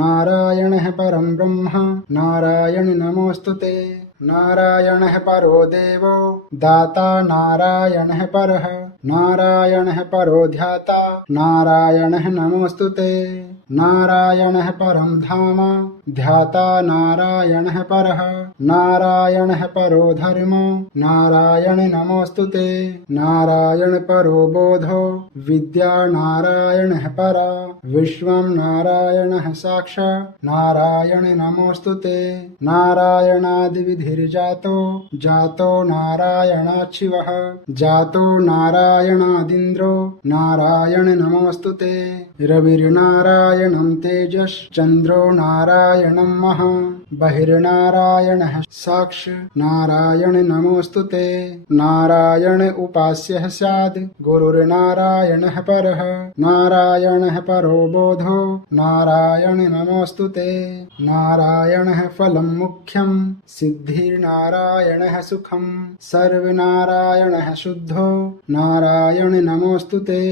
नारायणः परं ब्रह्म नारायण नमोऽस्तुते। नारायणः परो देवो दाता नारायणः परः नारायणः परो ध्याता नारायणः नमोऽस्तुते नारायणः परं धाम ध्याता नारायणः परः नारायणः परो धर्मो नारायण नमोऽस्तुते नारायण परो बोधो विद्या नारायणः परा विश्वं नारायणः साक्षात् नारायण नमोऽस्तुते नारायणादिविधिर्जातो जातो नारायणाच्छिवः जातो नारायणादिन्द्रो नारायण नमोऽस्तुते रविर्नारायणं तेजश्चन्द्रो नारायणं महा बहिर्नारायणः साक्ष नारायण नमोऽस्तुते नारायण उपास्यः स्याद् गुरुर्नारायणः परः नारायणः परो बोधो नारायण नमोऽस्तुते नारायणः फलं मुख्यं सिद्धिर्नारायणः सुखं सर्वनारायणः शुद्धो नारायण नमोऽस्तुते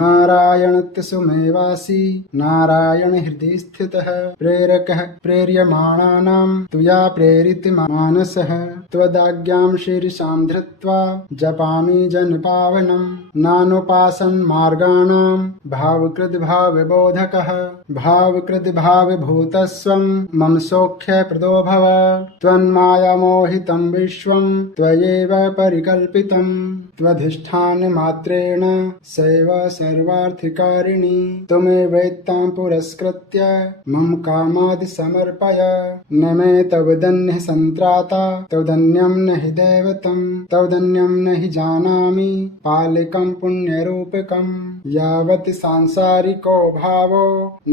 नारायणत्य सुमेवासि नारायण हृदि स्थितः प्रेरकः प्रेर्यमाणानां त्वया प्रेरितमानसः त्वदाज्ञां शीर्षां धृत्वा जपामि जनपावनं नानुपासन्मार्गाणां भावकृद्भावबोधकः भावकृद्भावभूतस्वं मम सौख्यप्रदो भव त्वन्मायामोहितं विश्वं त्वयैव परिकल्पितं त्वधिष्ठानमात्रेण सैव सर्वार्थकारिणी त्वमेवैतां पुरस्कृत्य मम कामादि समर्पय न मे तव दन्यः सन्त्राता तवदन्यं न हि दैवतं तवदन्यं न हि जानामि पालिकं पुण्यरूपकं यावत् सांसारिको भावो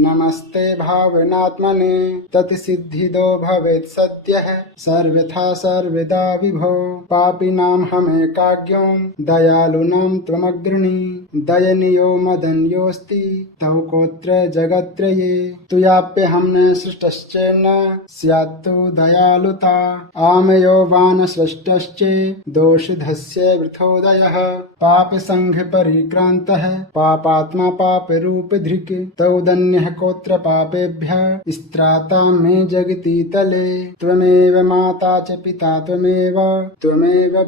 नमस्ते भावनात्मने तत्सिद्धिदो भवेत् सत्यः सर्वथा सर्वदा विभो पापिनां हमेकाज्ञो दयालूनां त्वमग्रणी दयनीयो मदन्योऽस्ति तव कोऽत्र जगत्त्रये तुयाप्यहं न सृष्टश्चेन्न स्यात्तु दयालुता आमयो वानसृष्टश्चे दोषधस्य वृथोदयः पापसङ्घपरिक्रान्तः पापात्मा पापरूपधृक् तौदन्यः कोऽत्र पापेभ्यः स्त्राता मे जगति तले त्वमेव माता च पिता त्वमेव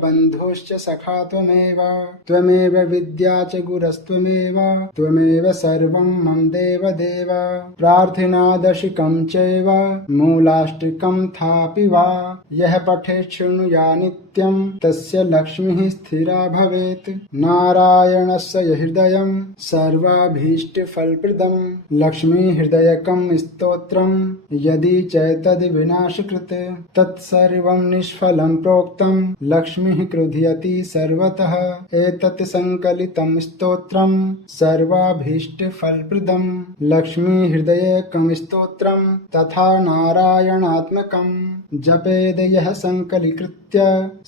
बन्धुश्च सखा त्वमेव विद्या च गुरस्त्वमेव त्वमेव सर्वं मम देवदेव प्रार्थनादशिकं चैव मूलाष्टकं थापि वा यः पठेत् शृणुया नित्यं तस्य लक्ष्मीः स्थिरा भवेत् नारायणस्य हृदयं सर्वाभीष्टफलप्रदं लक्ष्मीहृदयकं स्तोत्रं यदि चैतद्विनाशकृत् तत्सर्वं निष्फलं प्रोक्तं लक्ष्मीः क्रुध्यति सर्वतः एतत् संकलितं स्तोत्रं सर्वाभीष्टफलप्रदं लक्ष्मीहृदयकं स्तोत्रं तथा नारायणात्मकं जपेद यः संकलीकृत्य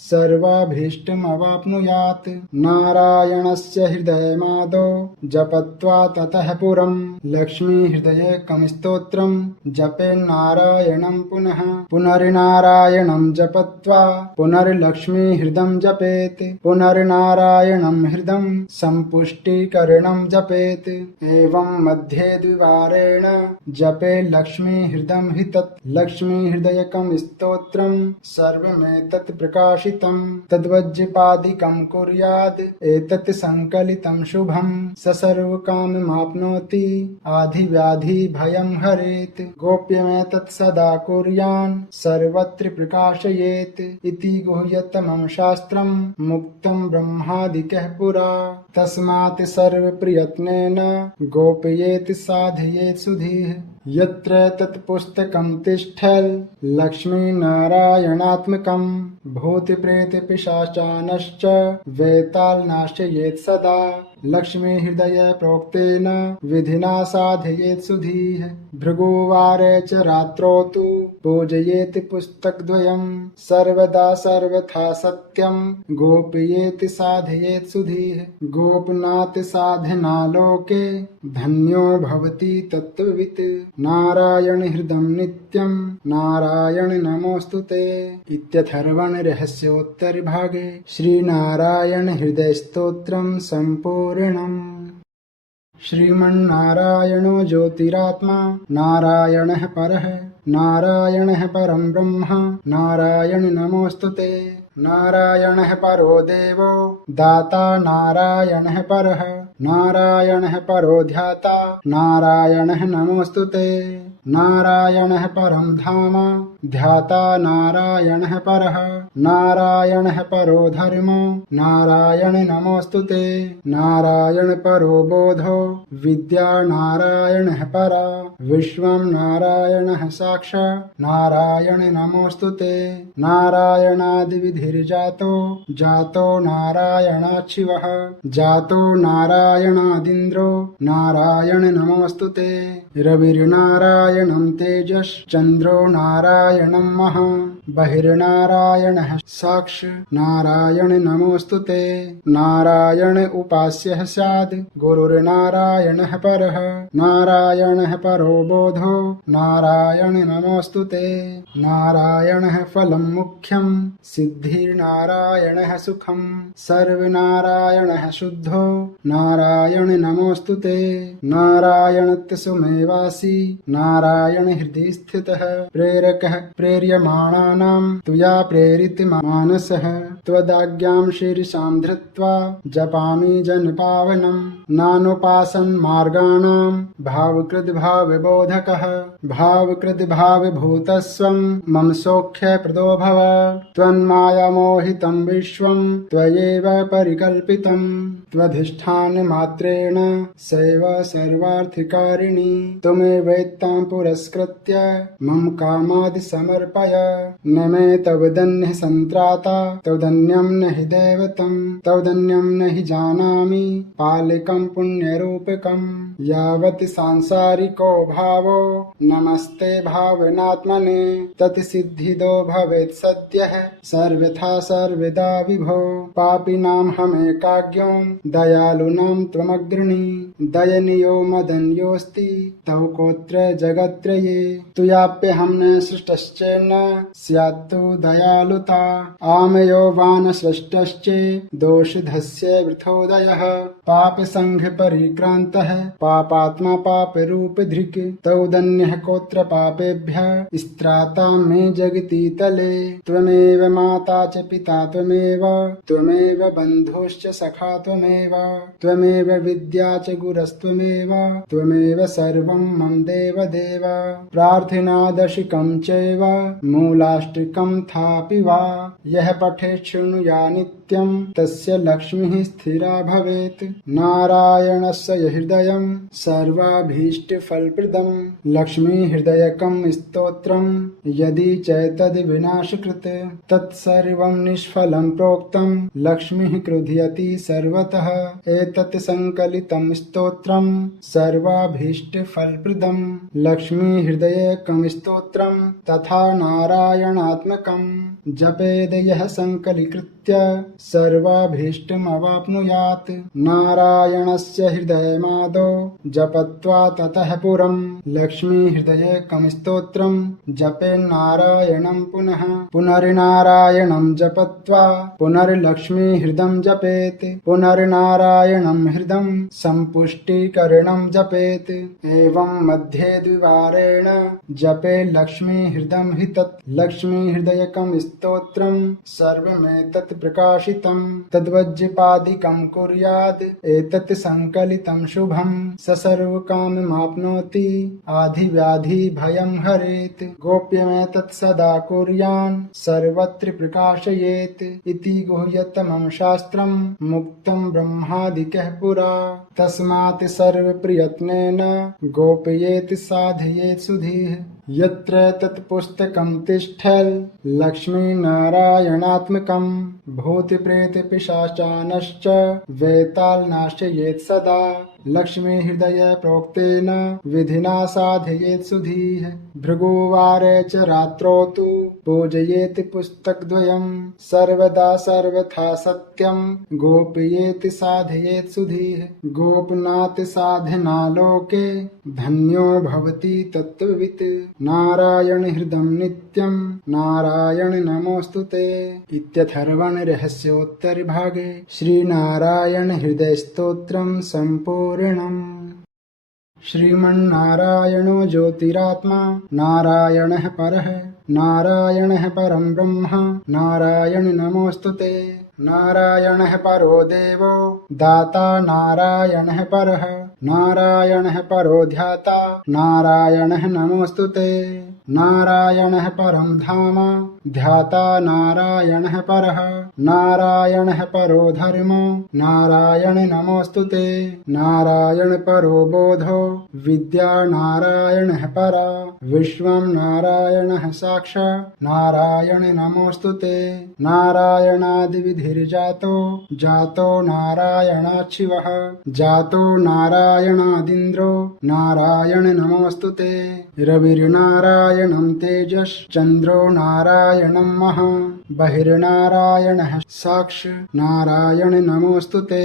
सर्वाभीष्टमवाप्नुयात् नारायणस्य हृदयमादौ जपत्वा ततः पुरं लक्ष्मीहृदयकं स्तोत्रं जपेन्नारायणं पुनः पुनर्नारायणं जपत्वा पुनर्लक्ष्मीहृदं जपेत् पुनर्नारायणं हृदं सम्पुष्टीकरणं जपेत् एवं मध्ये द्विवारेण जपे लक्ष्मीहृदं हि तत् लक्ष्मीहृदयकं स्तोत्रं सर्वमेतत् प्रकाशितं तद्वज्जपादिकं कुर्याद् एतत् संकलितं शुभं स सर्वकाममाप्नोति आधिव्याधि भयं हरेत् गोप्यमेतत् सदा कुर्यान् सर्वत्र प्रकाशयेत् इति गुह्यतमं शास्त्रं मुक्तं ब्रह्मादिकः पुरा तस्मात् सर्वप्रयत्नेन गोपयेत् साधयेत् सुधीः यत्र तत्पुस्तकं तिष्ठल् लक्ष्मीनारायणात्मकं भूतप्रेतपिशाचानश्च वेताल्नाशयेत् सदा लक्ष्मीहृदय प्रोक्तेन विधिना साधयेत् सुधीः भृगुवारे च रात्रौ तु पूजयेत् पुस्तकद्वयं सर्वदा सर्वथा सत्यं गोपयेत् साधयेत् सुधीः गोपनात् साधना लोके धन्यो भवति तत्त्ववित् नारायण हृदं नित्यं नारायण नमोऽस्तुते इत्यथर्वणरहस्योत्तरभागे श्रीनारायण हृदयस्तोत्रं सम्पूर्णम् श्रीमन्नारायणो ज्योतिरात्मा नारायणः परः नारायणः परं ब्रह्म नारायण नमोऽस्तुते। नारायणः परो देवो दाता नारायणः परः नारायणः परो ध्याता नारायणः नमोऽस्तुते। नारायणः परं धाम ध्याता नारायणः परः नारायणः परो धर्म नारायण नमोऽस्तुते। नारायण परो बोधो विद्या नारायणः परा विश्वं नारायणः साक्षात् नारायण नमोऽस्तुते। नारायणादिविधिर्जातो जातो नारायणात् शिवः जातो नारायणादिन्द्रो नारायण नमोऽस्तुते। रविर्नारायणं तेजश्चन्द्रो नारायणं महा बहिर्नारायणः साक्षात् नारायण नमोऽस्तुते। नारायण उपास्यः स्याद् गुरुर्नारायणः परः नारायणः परो बोधो नारायण नमोऽस्तुते। नारायणः फलं मुख्यं सिद्धिर्नारायणः सुखं सर्वनारायणः शुद्धो नारायण नमोऽस्तुते। नारायणत्य सुमेवासि नारायण हृदि स्थितः प्रेरकः प्रेर्यमाणानां त्वया प्रेरित मानसः त्वदाज्ञां शीर्षां धृत्वा जपामि जनपावनं नानुपासन् मार्गाणां भावकृद् भावबोधकः भावकृद् भावभूतस्वं मम सौख्यप्रदो भव। त्वन्मायामोहितं विश्वं त्वयैव परिकल्पितं त्वधिष्ठानमात्रेण सैव सर्वार्थकारिणी त्वमेवैतां पुरस्कृत्य मम कामादि समर्पय। न मे तव दन्यः सन्त्राता तवदन्यं न हि दैवतं तवदन्यं न हि जानामि पालिकं पुण्यरूपकं यावत् सांसारिको भावो नमस्ते भावनात्मने तत्सिद्धिदो भवेत् सत्यः सर्वथा सर्वदा विभो। पापिनां हमेकाज्ञो दयालूनां त्वमग्रणी दयनीयो मदन्योऽस्ति तव कोऽत्र जगत्त्रये तुयाप्यहं न सृष्टश्चेन्न स्यात्तु दयालुता आमयो वा न सृष्टश्चे दोषधस्य वृथोदयः पापसङ्घ परिक्रान्तः पापात्मा पापरूपधृक् तौदन्यः कोऽत्र पापेभ्यः स्त्राता मे जगति तले। त्वमेव माता च पिता त्वमेव बन्धुश्च सखा त्वमेव विद्या च गुरस्त्वमेव त्वमेव सर्वं मम देवदेव। प्रार्थनादशिकं चैव मूलाष्टकं थापि वा यः पठेत् शृणुयात् नित्यं तस्य लक्ष्मीः स्थिरा भवेत्। नारायणस्य हृदयं सर्वाभीष्टफलप्रदं लक्ष्मीहृदयकं स्तोत्रं यदि चैतद्विनाशकृत् तत्सर्वं निष्फलं प्रोक्तं लक्ष्मीः क्रुध्यति सर्वतः। एतत् संकलितं स्तोत्रं सर्वाभीष्टफलप्रदं लक्ष्मीहृदयकं स्तोत्रं तथा नारायणात्मकं जपेद यः संकलीकृत्य सर्वाभीष्टमवाप्नुयात्। नारायणस्य हृदयमादौ जपत्वा ततः पुरं लक्ष्मीहृदयकं स्तोत्रं जपेन्नारायणं पुनः पुनर्नारायणं जपत्वा पुनर्लक्ष्मीहृदं जपेत् पुनर्नारायणं हृदं सम्पुष्टीकरणं जपेत्। एवं मध्ये द्विवारेण जपे लक्ष्मीहृदं हि तत् लक्ष्मीहृदयकं स्तोत्रं सर्वमेतत् प्रकाशितं तद्वज्जपादिकं कुर्याद् एतत् संकलितं शुभं स सर्वकाममाप्नोति आधिव्याधि भयं हरेत्। गोप्यमेतत् सदा कुर्यान् सर्वत्र प्रकाशयेत् इति गुह्यतमं शास्त्रं मुक्तं ब्रह्मादिकः पुरा। तस्मात् सर्वप्रयत्नेन गोपयेत् साधयेत् सुधीः यत्र तत्पुस्तकं तिष्ठल् लक्ष्मीनारायणात्मकं भूतप्रेतपिशाचानश्च वेताल् नाशयेत् सदा लक्ष्मीहृदय प्रोक्तेन विधिना साधयेत् सुधीः। भृगुवारे च रात्रौ तु पूजयेत् पुस्तकद्वयं सर्वदा सर्वथा सत्यं गोपयेत् साधयेत् सुधीः। गोपनात् साधना लोके धन्यो भवति तत्त्ववित्। नारायण हृदं नित्यं नारायण नमोऽस्तुते। इत्यथर्वण रहस्योत्तरभागे श्रीनारायण हृदय स्तोत्रं सम्पूर्णम्। श्रीमन्नारायणो ज्योतिरात्मा नारायणः परः नारायणः परं ब्रह्म नारायण नमोऽस्तुते नारायणः परो देवो दाता नारायणः परः नारायणः परो ध्याता नारायणः नमोऽस्तुते नारायणः परं धाम ध्याता नारायणः परः नारायणः परो धर्म नारायण नमोऽस्तुते नारायण परो बोधो विद्या नारायणः परा विश्वं नारायणः साक्षात् नारायण नमोऽस्तुते नारायणादिविधिर्जातो जातो नारायणाच्छिवः जातो नारायणादिन्द्रो नारायण नमोऽस्तुते रविर्नारायणं तेजश्चन्द्रो नारायणं महा बहिर्नारायणः साक्ष नारायण नमोऽस्तुते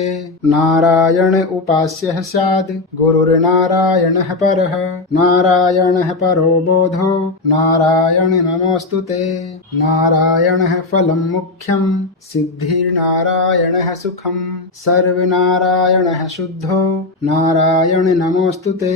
नारायण उपास्यः स्याद् गुरुर्नारायणः परः नारायणः परो बोधो नारायण नमोऽस्तुते नारायणः फलं मुख्यं सिद्धिर्नारायणः सुखं सर्वनारायणः शुद्धो नारायण नमोऽस्तुते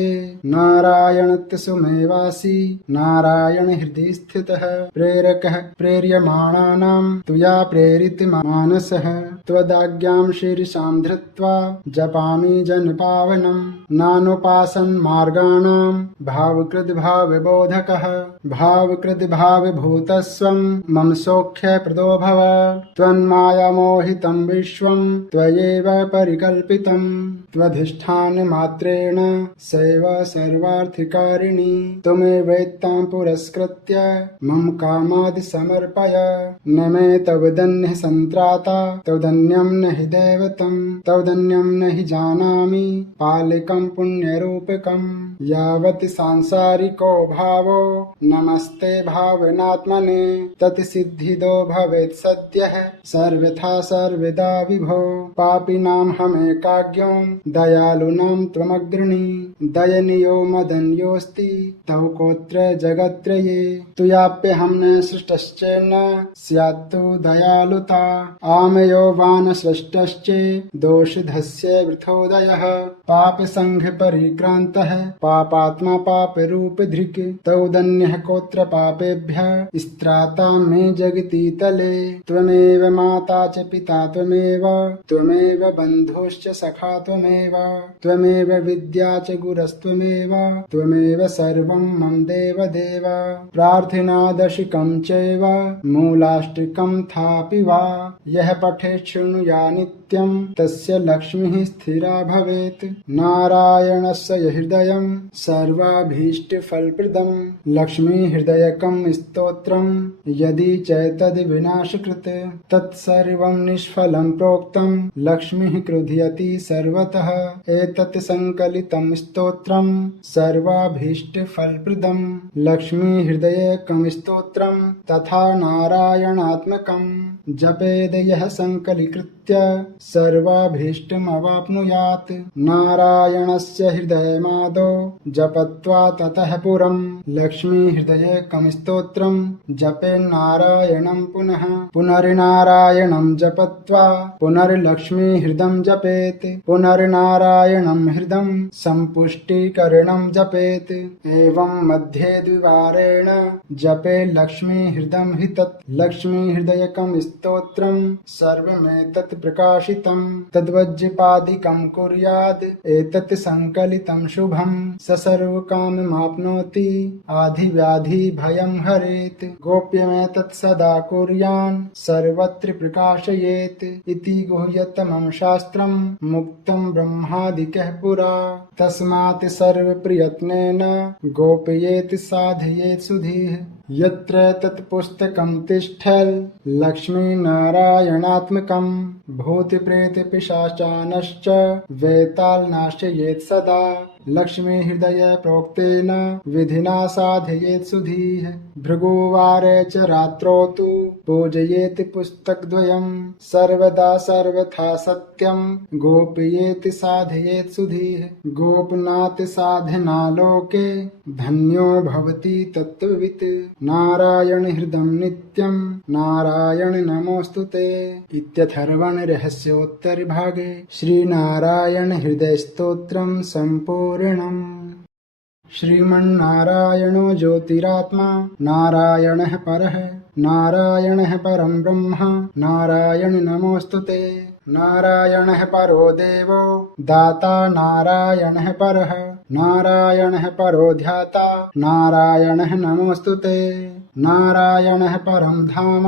नारायणत्य सुमेवासि नारायण हृदि स्थितः प्रेरकः प्रेर्यमाणानां तुया प्रेरित मानसः त्वदाज्ञां शीर्षां धृत्वा जपामि जनपावनं नानुपासन् मार्गाणां भावकृद्भावबोधकः भावकृद्भावभूतस्वं मम सौख्यप्रदो भव त्वन्मायामोहितं विश्वं त्वयैव परिकल्पितं त्वधिष्ठानमात्रेण सैव सर्वार्थिकारिणी त्वमेवैतां पुरस्कृत्य मम कामादि समर्पय न मे तवदन्यः सन्त्राता तवदन्यं न हि दैवतं तवदन्यं न हि जानामि पालिकं पुण्यरूपकं यावत् सांसारिको भावो नमस्ते भावनात्मने तत्सिद्धिदो भवेत् सद्यः सर्वथा सर्वदा विभो पापिनां हमेकाज्ञो दयालूनां त्वमग्रणी दयनीयो मदन्योऽस्ति तव कोऽत्र जगत्त्रये तुयाप्यहं न सृष्टश्चेन्न स्यात्तु दयालुता आमयो वान सृष्टश्च दोषधस्य वृथोदयः पापसङ्घ परिक्रान्तः पापात्मा पापरूपधृक् तौदन्यः कोऽत्र पापेभ्यः स्त्राता मे जगति तले त्वमेव माता च पिता त्वमेव बन्धुश्च सखा त्वमेव विद्या च गुरस्त्वमेव त्वमेव सर्वं मम देवदेव प्रार्थनादशिकं चैव मूलाष्टकं थापि वा यः पठेत् शृणुया नित्यं तस्य लक्ष्मीः स्थिरा भवेत् नारायणस्य हृदयं सर्वाभीष्टफलप्रदं लक्ष्मीहृदयकं स्तोत्रं यदि चैतद्विनाशकृत् तत्सर्वं निष्फलं प्रोक्तं लक्ष्मीः क्रुध्यति सर्वतः एतत् संकलितं स्तोत्रं सर्वाभीष्टफलप्रदं लक्ष्मीहृदयकं स्तोत्रं तथा नारायणात्मकं जपेद यः संकलीकृत्य सर्वाभीष्टमवाप्नुयात् नारायणस्य हृदयमादौ जपत्वा ततः पुरं लक्ष्मीहृदयकं स्तोत्रं जपेन्नारायणं पुनः पुनर्नारायणं जपत्वा पुनर्लक्ष्मीहृदं जपेत् पुनर्नारायणं हृदं सम्पुष्टीकरणं जपेत् एवं मध्ये द्विवारेण जपे लक्ष्मीहृदं हि तत् लक्ष्मीहृदयकं स्तोत्रं सर्वमेतत् प्रकाशितं तद्वज्जपादिकं कुर्याद् एतत् संकलितं शुभं स सर्वकाममाप्नोति आधिव्याधि भयं हरेत् गोप्यमेतत् सदा कुर्यान् सर्वत्र प्रकाशयेत् इति गुह्यतमं शास्त्रं मुक्तं ब्रह्मादिकः पुरा तस्मात् सर्वप्रयत्नेन गोपयेत् साधयेत् सुधीः यत्र तत्पुस्तकं तिष्ठल् लक्ष्मीनारायणात्मकं भूतप्रेतपिशाचानश्च वेताल् नाशयेत् सदा लक्ष्मीहृदय प्रोक्तेन विधिना साधयेत् सुधीः भृगुवारे च रात्रौ तु पूजयेत् पुस्तकद्वयं सर्वदा सर्वथा सत्यं गोपयेत् साधयेत् सुधीः गोपनात् साधना लोके धन्यो भवति तत्त्ववित् नारायण हृदं नित्यं नारायण नमोऽस्तुते इत्यथर्वण रहस्योत्तरभागे श्रीनारायण हृदय स्तोत्रं सम्पूर्णम्। श्रीमन्नारायणो ज्योतिरात्मा नारायणः परः नारायणः परं ब्रह्म नारायण नमोऽस्तुते। नारायणः परो देवो दाता नारायणः परः नारायणः परो ध्याता नारायणः नमोऽस्तुते। नारायणः परं धाम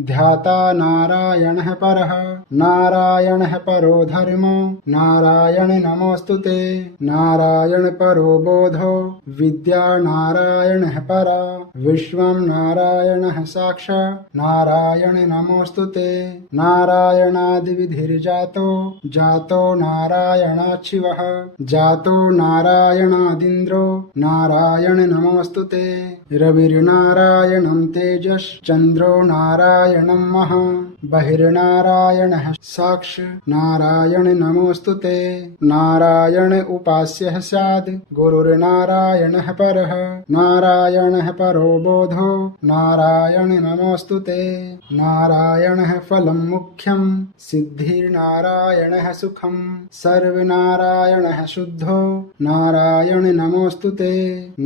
ध्याता नारायणः परः नारायणः परो धर्म नारायण नमोऽस्तुते। नारायण परो बोधो विद्या नारायणः परा विश्वं नारायणः साक्षात् नारायण नमोऽस्तुते। नारायणादिविधिर्जातो जातो नारायणाच्छिवः जातो नारायणादिन्द्रो नारायण नमोऽस्तुते। रविर्नारायणं तेजश्चन्द्रो नारायणं महा बहिर्नारायणः साक्षात् नारायण नमोऽस्तुते। नारायण उपास्यः स्याद् गुरुर्नारायणः परः नारायणः परो बोधो नारायण नमोऽस्तुते। नारायणः फलं मुख्यं सिद्धिर्नारायणः सुखं सर्वनारायणः शुद्धो नारायण नमोऽस्तुते।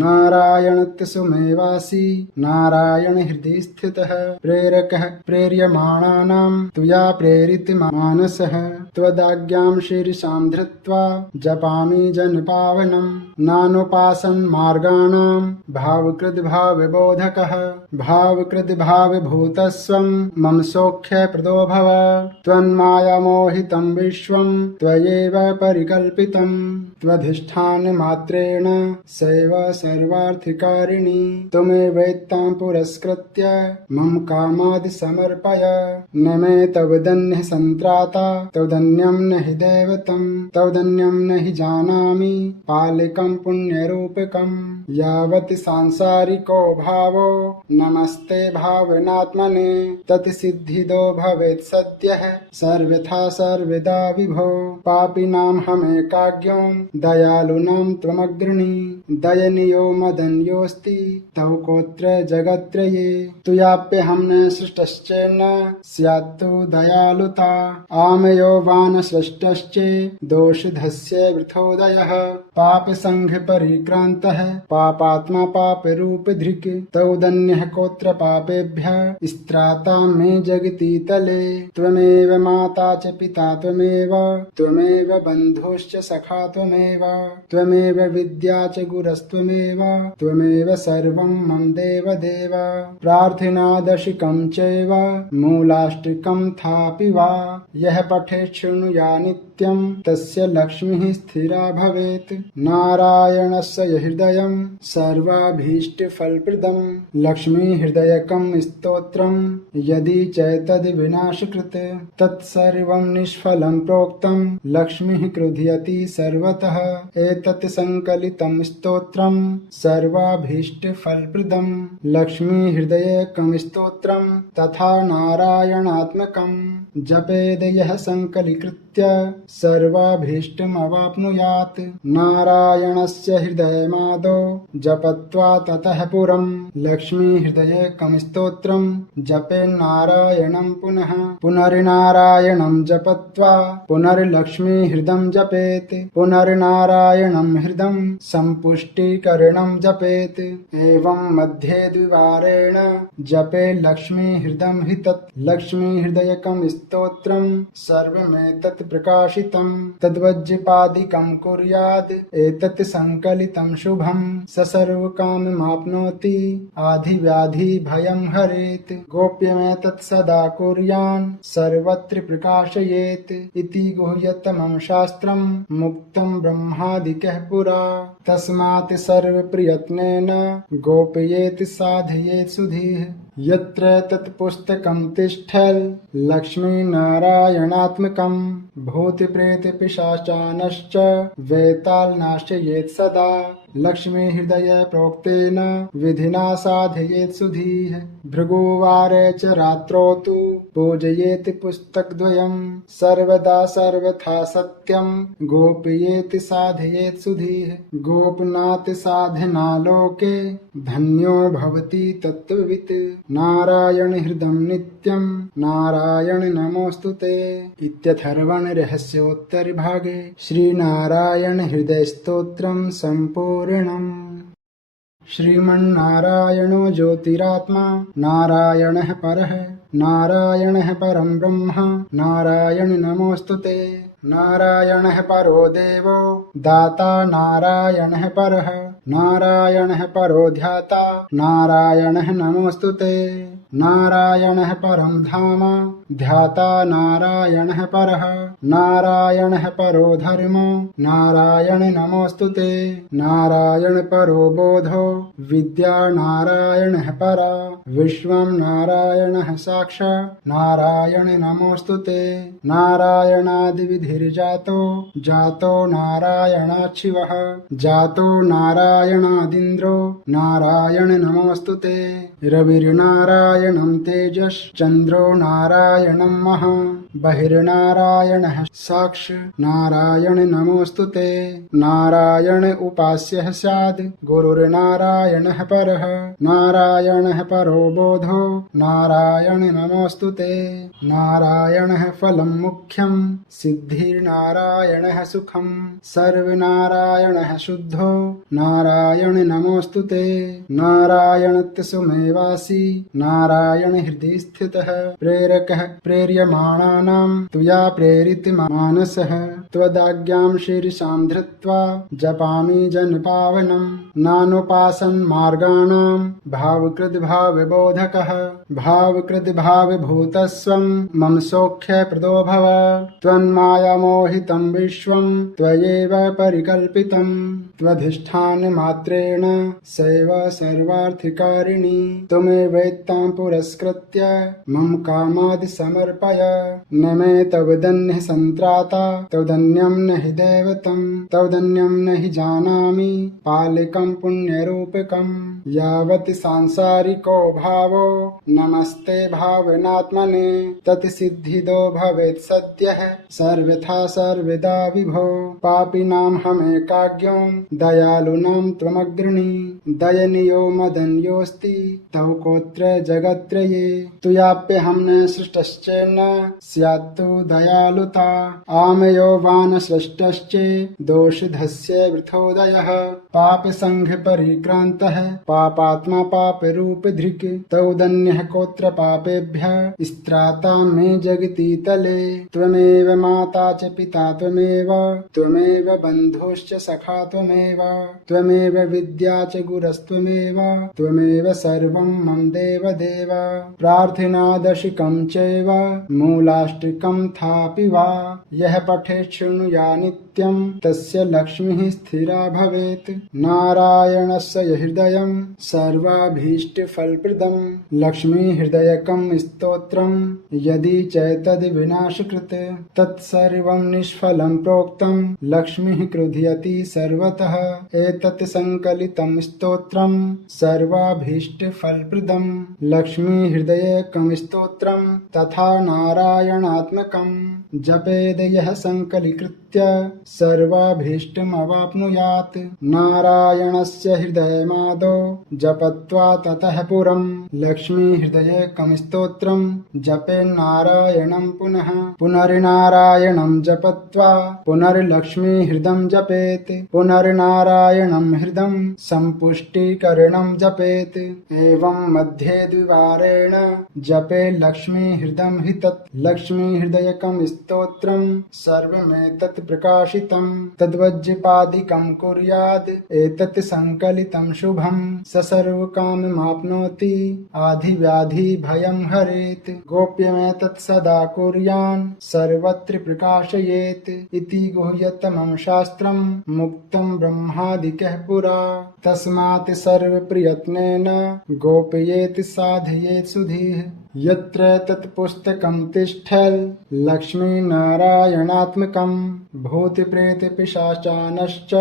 नारायणत्सुमेवासि नारायण हृदि स्थितः प्रेरकः प्रेर्यमाणानां त्वया प्रेरितमानसः त्वदाज्ञां शीर्षां धृत्वा जपामि जनपावनं नानुपासन्मार्गाणां भावकृद्भावबोधकः भावकृद्भावभूतस्वं मम सौख्यप्रदो भव। त्वन्मायामोहितं विश्वं त्वयैव परिकल्पितं त्वधिष्ठानमात्रेण सैव सर्वार्थिकारिणी त्वमेवैतां पुरस्कृत्य मम कामादि समर्पय। न मे तवदन्यः सन्त्राता तवदन्यं न हि दैवतं तवदन्यं न हि जानामि पालिकं पुण्यरूपकं यावत् सांसारिको भावो नमस्ते भावनात्मने तत्सिद्धिदो भवेत् सत्यः सर्वथा सर्वदा विभो। पापिनां हमेकाज्ञो दयालूनां त्वमग्रणी दयनीयो मदन्योऽस्ति तव कोऽत्र जगत्त्रये तुयाप्यहं न सृष्टश्चेन्न स्यात्तु दयालुता आमयो वा न सृष्टश्च दोषधस्य वृथोदयः पापसङ्घपरिक्रान्तः पापात्मा पापरूपधृक् तौदन्यः कोऽत्र पापेभ्यः स्त्राता मे जगति तले। त्वमेव माता च पिता त्वमेव बन्धुश्च सखा त्वमेव विद्या च गुरस्त्वमेव त्वमेव सर्वं मम देवदेव। प्रार्थनादशिकं चैव मूलाष्टकं थापि वा यः पठेत् शृणुया नित्यं तस्य लक्ष्मीः स्थिरा भवेत्। नारायणस्य हृदयं सर्वाभीष्टफलप्रदं लक्ष्मीहृदयकं स्तोत्रं यदि चैतद्विनाशकृत् तत्सर्वं निष्फलं प्रोक्तं लक्ष्मीः क्रुध्यति सर्वतः। एतत् संकलितं स्तोत्रं सर्वाभीष्टफलप्रदं लक्ष्मीहृदयकं स्तोत्रं तथा नारायणात्मकं जपेद यः संकलीकृत्य सर्वाभीष्टमवाप्नुयात्। नारायणस्य हृदयमादौ जपत्वा ततः पुरं लक्ष्मीहृदयकं स्तोत्रं जपेन्नारायणं पुनः पुनर्नारायणं जपत्वा पुनर्लक्ष्मीहृदं जपेत् पुनर्नारायणं हृदं सम्पुष्टिकरणं जपेत्। एवं मध्ये द्विवारेण जपे लक्ष्मीहृदं हि तत् लक्ष्मीहृदयकं स्तोत्रं सर्वमेतत् प्रकाशितं तद्वज्जपादिकं कुर्याद् एतत् संकलितं शुभं स सर्वकाममाप्नोति आधिव्याधि भयं हरेत्। गोप्यमेतत् सदा कुर्यान् सर्वत्र प्रकाशयेत् इति गुह्यतमं शास्त्रं मुक्तं ब्रह्मादिकः पुरा। तस्मात् सर्वप्रयत्नेन गोपयेत् साधयेत् सुधीः। यत्र तत्पुस्तकं तिष्ठल् लक्ष्मीनारायणात्मकं भूतप्रेतपिशाचानश्च वेताल् नाशयेत् सदा। लक्ष्मीहृदय प्रोक्तेन विधिना साधयेत् सुधीः। भृगुवारे च रात्रौ तु पूजयेत् पुस्तकद्वयं सर्वदा सर्वथा सत्यं गोपयेत् साधयेत् सुधीः। गोपनात् साधना लोके धन्यो भवति तत्त्ववित्। नारायण हृदं नित्यं नारायण नमोऽस्तुते। इत्यथर्वण रहस्योत्तरभागे श्रीनारायण हृदय स्तोत्रं सम्पूर्णम्। श्रीमन्नारायणो ज्योतिरात्मा नारायणः परः नारायणः परं ब्रह्म नारायण नमोऽस्तुते नारायणः परो देवो दाता नारायणः परः नारायणः परो ध्याता नारायणः नमोऽस्तुते नारायणः परं धाम ध्याता नारायणः परः नारायणः परो धर्म नारायण नमोऽस्तुते नारायण परो बोधो विद्या नारायणः परा विश्वं नारायणः साक्षात् नारायण नमोऽस्तुते नारायणादिविधिर्जातो जातो नारायणाच्छिवः जातो नारायणादिन्द्रो नारायण नमोऽस्तुते रविर्नारायणं तेजश्चन्द्रो नारायणं महा बहिर्नारायणः साक्ष नारायण नमोऽस्तुते नारायण उपास्यः स्याद् गुरुर्नारायणः परः नारायणः परो बोधो नारायण नमोऽस्तुते नारायणः फलं मुख्यं सिद्धिर्नारायणः सुखं सर्वनारायणः शुद्धो नारायण नमोऽस्तुते नारायणत्य सुमेवासि नारायण हृदि स्थितः प्रेरकः प्रेर्यमाणानां त्वया प्रेरितमानसः त्वदाज्ञां शीर्षां धृत्वा जपामि जनपावनं नानुपासन्मार्गाणां भावकृद्भावबोधकः भावकृद्भावभूतस्वं मम सौख्यप्रदो भव त्वन्मायामोहितं विश्वं त्वयैव परिकल्पितं त्वधिष्ठानमात्रेण सैव सर्वार्थिकारिणी त्वमेवैतां पुरस्कृत्य मम कामादि समर्पय न मे तवदन्यः सन्त्राता तवदन्यं न हि दैवतं तवदन्यं न हि जानामि पालिकं पुण्यरूपकं यावत् सांसारिको भावो नमस्ते भावनात्मने तत्सिद्धिदो भवेत् सत्यः सर्वथा सर्वदा विभो पापिनां हमेकाज्ञो दयालूनां त्वमग्रणी दयनीयो मदन्योऽस्ति तव कोऽत्र जगत्त्रये तुयाप्यहं न सृष्टश्चेन्न स्यात्तु दयालुता आमयो वा न सृष्टश्चे दोषधस्य वृथोदयः पापसङ्घपरिक्रान्तः पापात्मा पापरूपधृक् तौदन्यः कोऽत्र पापेभ्यः स्त्राता मे जगति तले त्वमेव माता च पिता त्वमेव बन्धुश्च सखा त्वमेव विद्या च गुरस्त्वमेव त्वमेव सर्वं मम देवदेव प्रार्थनादशिकं चैव मूलाष्टिकं थापि वा यः पठेत् शृणुया नित्यं तस्य लक्ष्मीः स्थिरा भवेत् नारायणस्य हृदयं सर्वाभीष्टफलप्रदं लक्ष्मीहृदयकं स्तोत्रं यदि चैतद्विनाशकृत् तत्सर्वं निष्फलं प्रोक्तं लक्ष्मीः क्रुध्यति सर्वतः एतत् संकलितं स्तोत्रं सर्वाभीष्टफलप्रदं लक्ष्मीहृदयकं स्तोत्रं तथा नारायणात्मकं जपेद यः संकलीकृत्य सर्वाभीष्टमवाप्नुयात् नारायणस्य हृदयमादौ जपत्वा ततः पुरं लक्ष्मीहृदयकं स्तोत्रं जपेन्नारायणं पुनः पुनर्नारायणं जपत्वा पुनर्लक्ष्मीहृदं जपेत् पुनर्नारायणं हृदं सम्पुष्टिकरणं जपेत् एवं मध्ये द्विवारेण जपे लक्ष्मीहृदं हि तत् लक्ष्मीहृदयकं स्तोत्रं सर्वमेतत् प्रकाशितं तद्वज्जपादिकं कुर्याद् एतत् संकलितं शुभं स सर्वकाममाप्नोति आधिव्याधि भयं हरेत् गोप्यमेतत् सदा कुर्यान् सर्वत्र प्रकाशयेत् इति गुह्यतमं शास्त्रं मुक्तं ब्रह्मादिकः पुरा तस्मात् सर्वप्रयत्नेन गोपयेत् साधयेत् सुधीः यत्र तत्पुस्तकं तिष्ठल् लक्ष्मीनारायणात्मकं भूतप्रेतपिशाचानश्च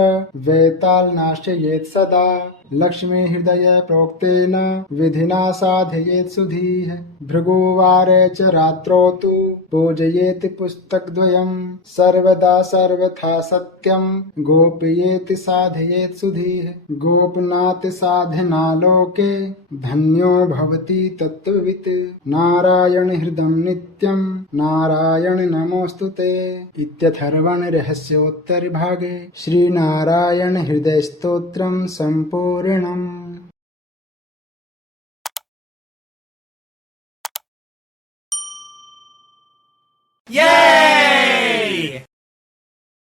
वेतालनाशयेत् सदा लक्ष्मीहृदय प्रोक्तेन विधिना साधयेत् सुधीः भृगुवारे च रात्रौ तु पूजयेत् पुस्तकद्वयं सर्वदा सर्वथा सत्यं गोपयेत् साधयेत् सुधीः गोपनात् साधना लोके धन्यो भवति तत्त्ववित् नारायण हृदं नित्यं नारायण नमोऽस्तुते इत्यथर्वण रहस्योत्तरभागे श्रीनारायण हृदय स्तोत्रं सम्पूर्णम्। Yeah!